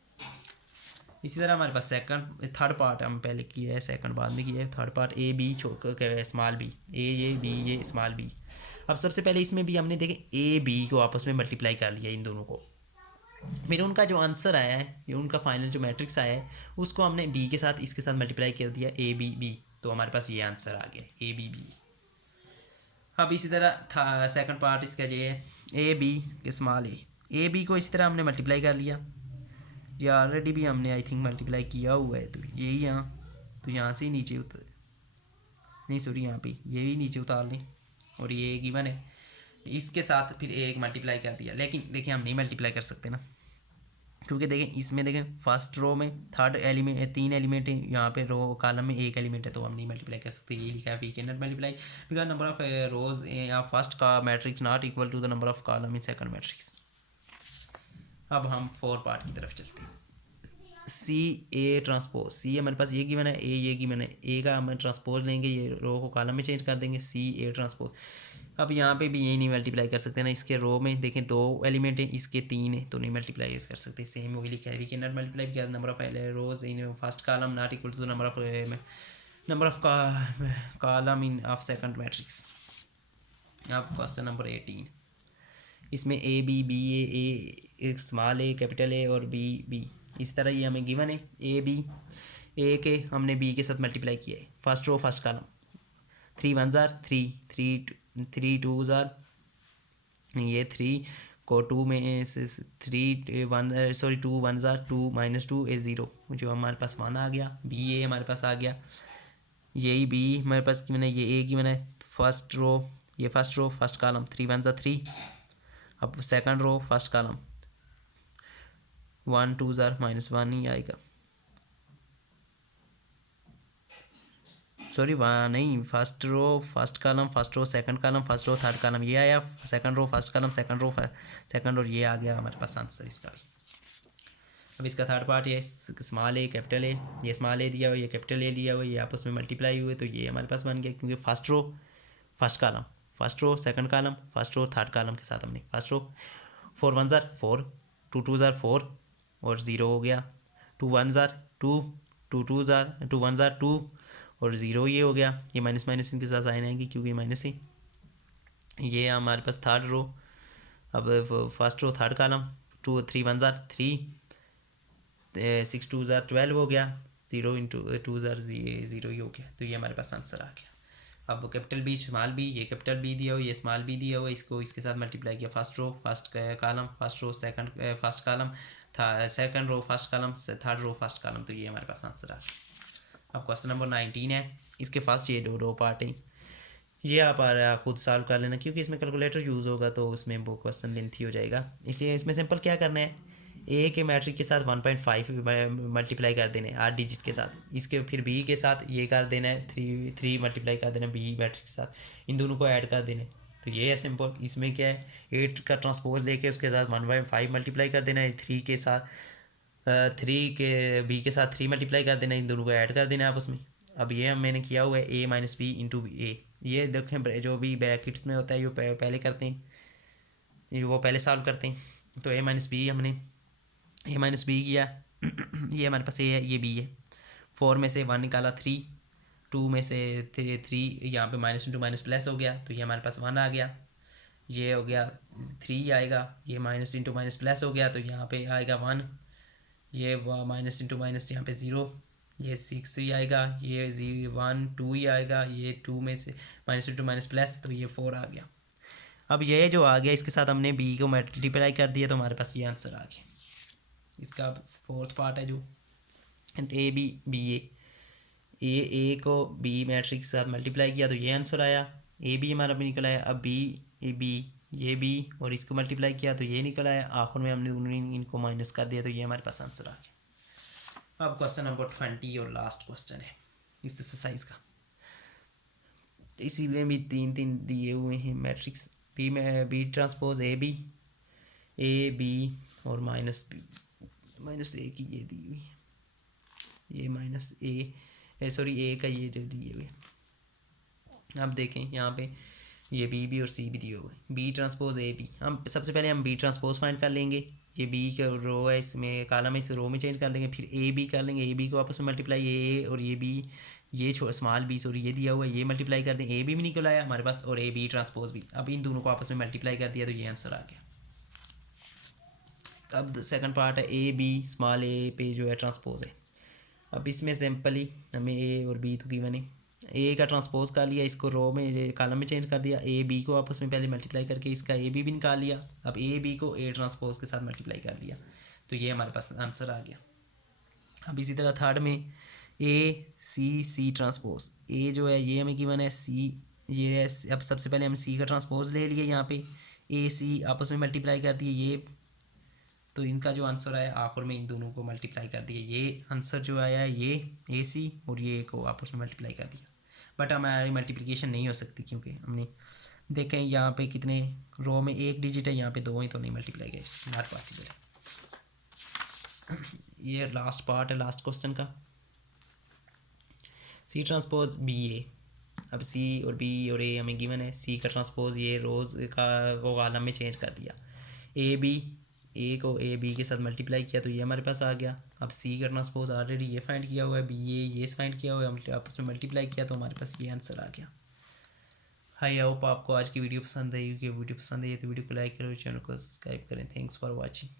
इसी तरह हमारे पास थर्ड पार्ट हम पहले किया है, सेकंड बाद में किया है। Third part A B small B, ये बी ये स्मॉल बी। अब सबसे पहले इसमें भी हमने देखे ए बी को आपस में मल्टीप्लाई कर लिया इन दोनों को, फिर उनका जो आंसर आया है, ये उनका फाइनल जो मैट्रिक्स आया है उसको हमने बी के साथ इसके साथ मल्टीप्लाई कर दिया ए बी बी, तो हमारे पास ये आंसर आ गया ए बी बी। अब इसी तरह था सेकंड पार्ट इसका ये है ए बी के स्मॉल ए बी को इसी तरह हमने मल्टीप्लाई कर लिया। ये ऑलरेडी भी हमने आई थिंक मल्टीप्लाई किया हुआ है, तो यही यहाँ, तो यहाँ से ही नीचे उतर, नहीं सॉरी यहाँ पे यही नीचे उतार लें और ये गिवन है, इसके साथ फिर एक मल्टीप्लाई कर दिया। लेकिन देखिए हम नहीं मल्टीप्लाई कर सकते ना, क्योंकि देखें इसमें देखें फर्स्ट रो में थर्ड एलिमेंट 3 एलिमेंट है, यहाँ पे रो कॉलम में 1 एलिमेंट है, तो हम नहीं मल्टीप्लाई कर सकते। ये लिखा है we can not multiply because number of rows या फर्स्ट का matrix not equal to the number of column in second matrix. अब हम 4 पार्ट की तरफ चलते हैं। सी ए ट्रांसपोज, सी हमारे पास ये गिवन है, ए ये गिवन है, ए का हम ट्रांसपोज लेंगे, ये रो को कॉलम में चेंज कर देंगे, सी ए ट्रांसपोज। अब यहाँ पे भी यही नहीं मल्टीप्लाई कर सकते ना, इसके रो में देखें 2 एलिमेंट है, इसके 3 है, तो नहीं मल्टीप्लाई कर सकते। सेम वही लिखा है we can not multiply because number of rows in first column not equal to the number of column in of second matrix. अब क्वेश्चन नंबर 18, इसमें A B A small A capital A और B B, इस तरह ये हमें given है। ए B, ए के हमने बी के साथ मल्टीप्लाई किया है, फर्स्ट रो फर्स्ट कॉलम, 3 1 जार 3 2 जार, ये 3 को 2 में 3 1 सॉरी 2 1 जार 2 -2 ए 0, जो हमारे पास 1 आ गया। बी ए हमारे पास आ गया, यही बी हमारे पास की मैंने ये ए की मैंने फर्स्ट रो, ये फर्स्ट रो फर्स्ट कॉलम 3 1 जार 3। अब सेकंड रो फर्स्ट कॉलम 1 2 जार -1 ही आएगा, सॉरी वहाँ नहीं, first row first column first row second column first row third column, ये आया second row first column second row second, और ये आ गया हमारे पास आंसर इसका भी। अब इसका थर्ड पार्ट ये स्मॉल ए कैपिटल ए, ये स्मॉल ए दिया हुआ ये कैपिटल ए दिया हुआ, ये आपस में मल्टीप्लाई हुए तो ये हमारे पास बन गया, क्योंकि first row first column first row second column first row third column के साथ हमने फर्स्ट रो 4 1 जार 4 2 2 जार 4 और 0 हो गया, 2 1 जार 2 2 2 जार 2 1 जार 2 और 0 ये हो गया। ये माइनस माइनस इनके साथ साइन आएंगे क्योंकि माइनस ही। ये हमारे पास थर्ड रो, अब फर्स्ट रो थर्ड कॉलम 2 3 1 जार 3 6 2 जार 12 हो गया, 0 × 2 जार 0 ही हो गया, तो ये हमारे पास आंसर आ गया। अब कैपिटल बी स्मॉल बी, ये कैपिटल बी दिया हो ये स्मॉल बी दिया हो, इसको इसके साथ मल्टीप्लाई किया, first row first column first row second first column second row first column third row first column, तो ये हमारे पास आंसर आ गया। अब क्वेश्चन नंबर 19 है, इसके फर्स्ट ये दो पार्ट हैं, ये आप खुद सॉल्व कर लेना, क्योंकि इसमें कैलकुलेटर यूज़ होगा तो उसमें वो क्वेश्चन लेंथी हो जाएगा। इसलिए इसमें सिंपल क्या करना है, ए के मैट्रिक के साथ 1.5 मल्टीप्लाई कर देना है 8 डिजिट के साथ, इसके फिर बी के साथ ये कर देना है 3 मल्टीप्लाई कर देना बी मैट्रिक के साथ, इन दोनों को ऐड कर देना है, तो ये है सिंपल। इसमें क्या है 8 का ट्रांसपोज लेके उसके साथ 1/5 मल्टीप्लाई कर देना है, 3 के साथ 3 के बी के साथ 3 मल्टीप्लाई कर देना है, इन दोनों को ऐड कर देना है आपस में। अब ये मैंने किया हुआ है a - b × a, ये देखें जो भी ब्रैकेट्स में होता है ये पहले करते हैं, ये वो पहले सॉल्व करते हैं, तो a - b हमने a - b किया ये हमारे पास ए है, ये बी है। 4 में से 1 निकाला 3, 2 में से 3 यहाँ पे माइनस इंटू माइनस प्लस हो गया, तो ये हमारे पास 1 आ गया। ये हो गया 3 आएगा, ये माइनस इंटू माइनस प्लस हो गया, तो यहाँ पे आएगा 1। ये माइनस इंटू माइनस यहाँ पे 0, ये 6 ही आएगा, ये 1 2 ही आएगा, ये 2 में से माइनस इंटू माइनस प्लस, तो ये 4 आ गया। अब ये जो आ गया इसके साथ हमने बी को मल्टीप्लाई कर दिया, तो हमारे पास ये आंसर आ गया। इसका फोर्थ पार्ट है जो ए बी बी ए को बी मैट्रिक्स के साथ मल्टीप्लाई किया, तो ये आंसर आया। ए बी हमारा भी निकल आया। अब बी ए बी, ये बी और इसको मल्टीप्लाई किया तो ये निकल आया। आखिर में हमने इनको माइनस कर दिया, तो ये हमारे पास आंसर आ गया। अब क्वेश्चन नंबर 20 और लास्ट क्वेश्चन है इस एक्सरसाइज का। इसी में भी 3 दिए हुए हैं मैट्रिक्स, बी में बी ट्रांसपोज ए बी और माइनस ए की ये दी हुई है, ये माइनस ए सॉरी ए का ये जो दिए हुए। अब देखें यहाँ पे ये बी और सी भी दिए हुए, बी ट्रांसपोज ए बी। हम सबसे पहले हम बी ट्रांसपोज फाइंड कर लेंगे। ये बी का रो है, इसमें कॉलम है, इस रो में चेंज कर देंगे। फिर ए बी कर लेंगे, ए बी को आपस में मल्टीप्लाई, ए और ये बी, ये स्मॉल बी सॉरी ये दिया हुआ है, ये मल्टीप्लाई कर देंगे। ए बी निकल आया हमारे पास और ए बी ट्रांसपोज भी। अब इन दोनों को आपस में मल्टीप्लाई कर दिया, तो ये आंसर आ गया। अब सेकंड पार्ट है ए बी स्मॉल ए पे जो है ट्रांसपोज है। अब इसमें सिंपली हमें ए और बी तो गिवन है, ए का ट्रांसपोज कर लिया, इसको रो में कॉलम में चेंज कर दिया। ए बी को आपस में पहले मल्टीप्लाई करके इसका ए बी निकाल लिया। अब ए बी को ए ट्रांसपोज के साथ मल्टीप्लाई कर दिया, तो ये हमारे पास आंसर आ गया। अब इसी तरह थर्ड में ए सी ट्रांसपोज, ए जो है ये हमें गिवन है, सी ये है। अब सबसे पहले हम सी का ट्रांसपोज ले लिए, यहाँ पे ए सी आपस में मल्टीप्लाई कर दिए ये, तो इनका जो आंसर आया आखिर में इन दोनों को मल्टीप्लाई कर दिया। ये आंसर जो आया है ये ए सी और ये को आपस में मल्टीप्लाई कर दिया। बट हमारी मल्टीप्लिकेशन नहीं हो सकती क्योंकि हमने देखें यहाँ पे कितने रो में 1 डिजिट है, यहाँ पे 2 ही, तो नहीं मल्टीप्लाई किया, नॉट पॉसिबल है। ये लास्ट पार्ट है लास्ट क्वेश्चन का, सी ट्रांसपोज बी ए। अब सी और बी और ए हमें गिवन है, सी का ट्रांसपोज ये रोज़ का वो कॉलम में चेंज कर दिया। ए बी, ए को ए बी के साथ मल्टीप्लाई किया, तो ये हमारे पास आ गया। अब सी का ट्रांसपोज ऑलरेडी ये फाइंड किया हुआ है, बी ये फाइंड किया हुआ है, हम आपस में मल्टीप्लाई किया, तो हमारे पास ये आंसर आ गया। आई होप आपको आज की वीडियो पसंद आई। क्योंकि वीडियो पसंद आई तो वीडियो को लाइक करो, चैनल को सब्सक्राइब करें। Thanks for watching.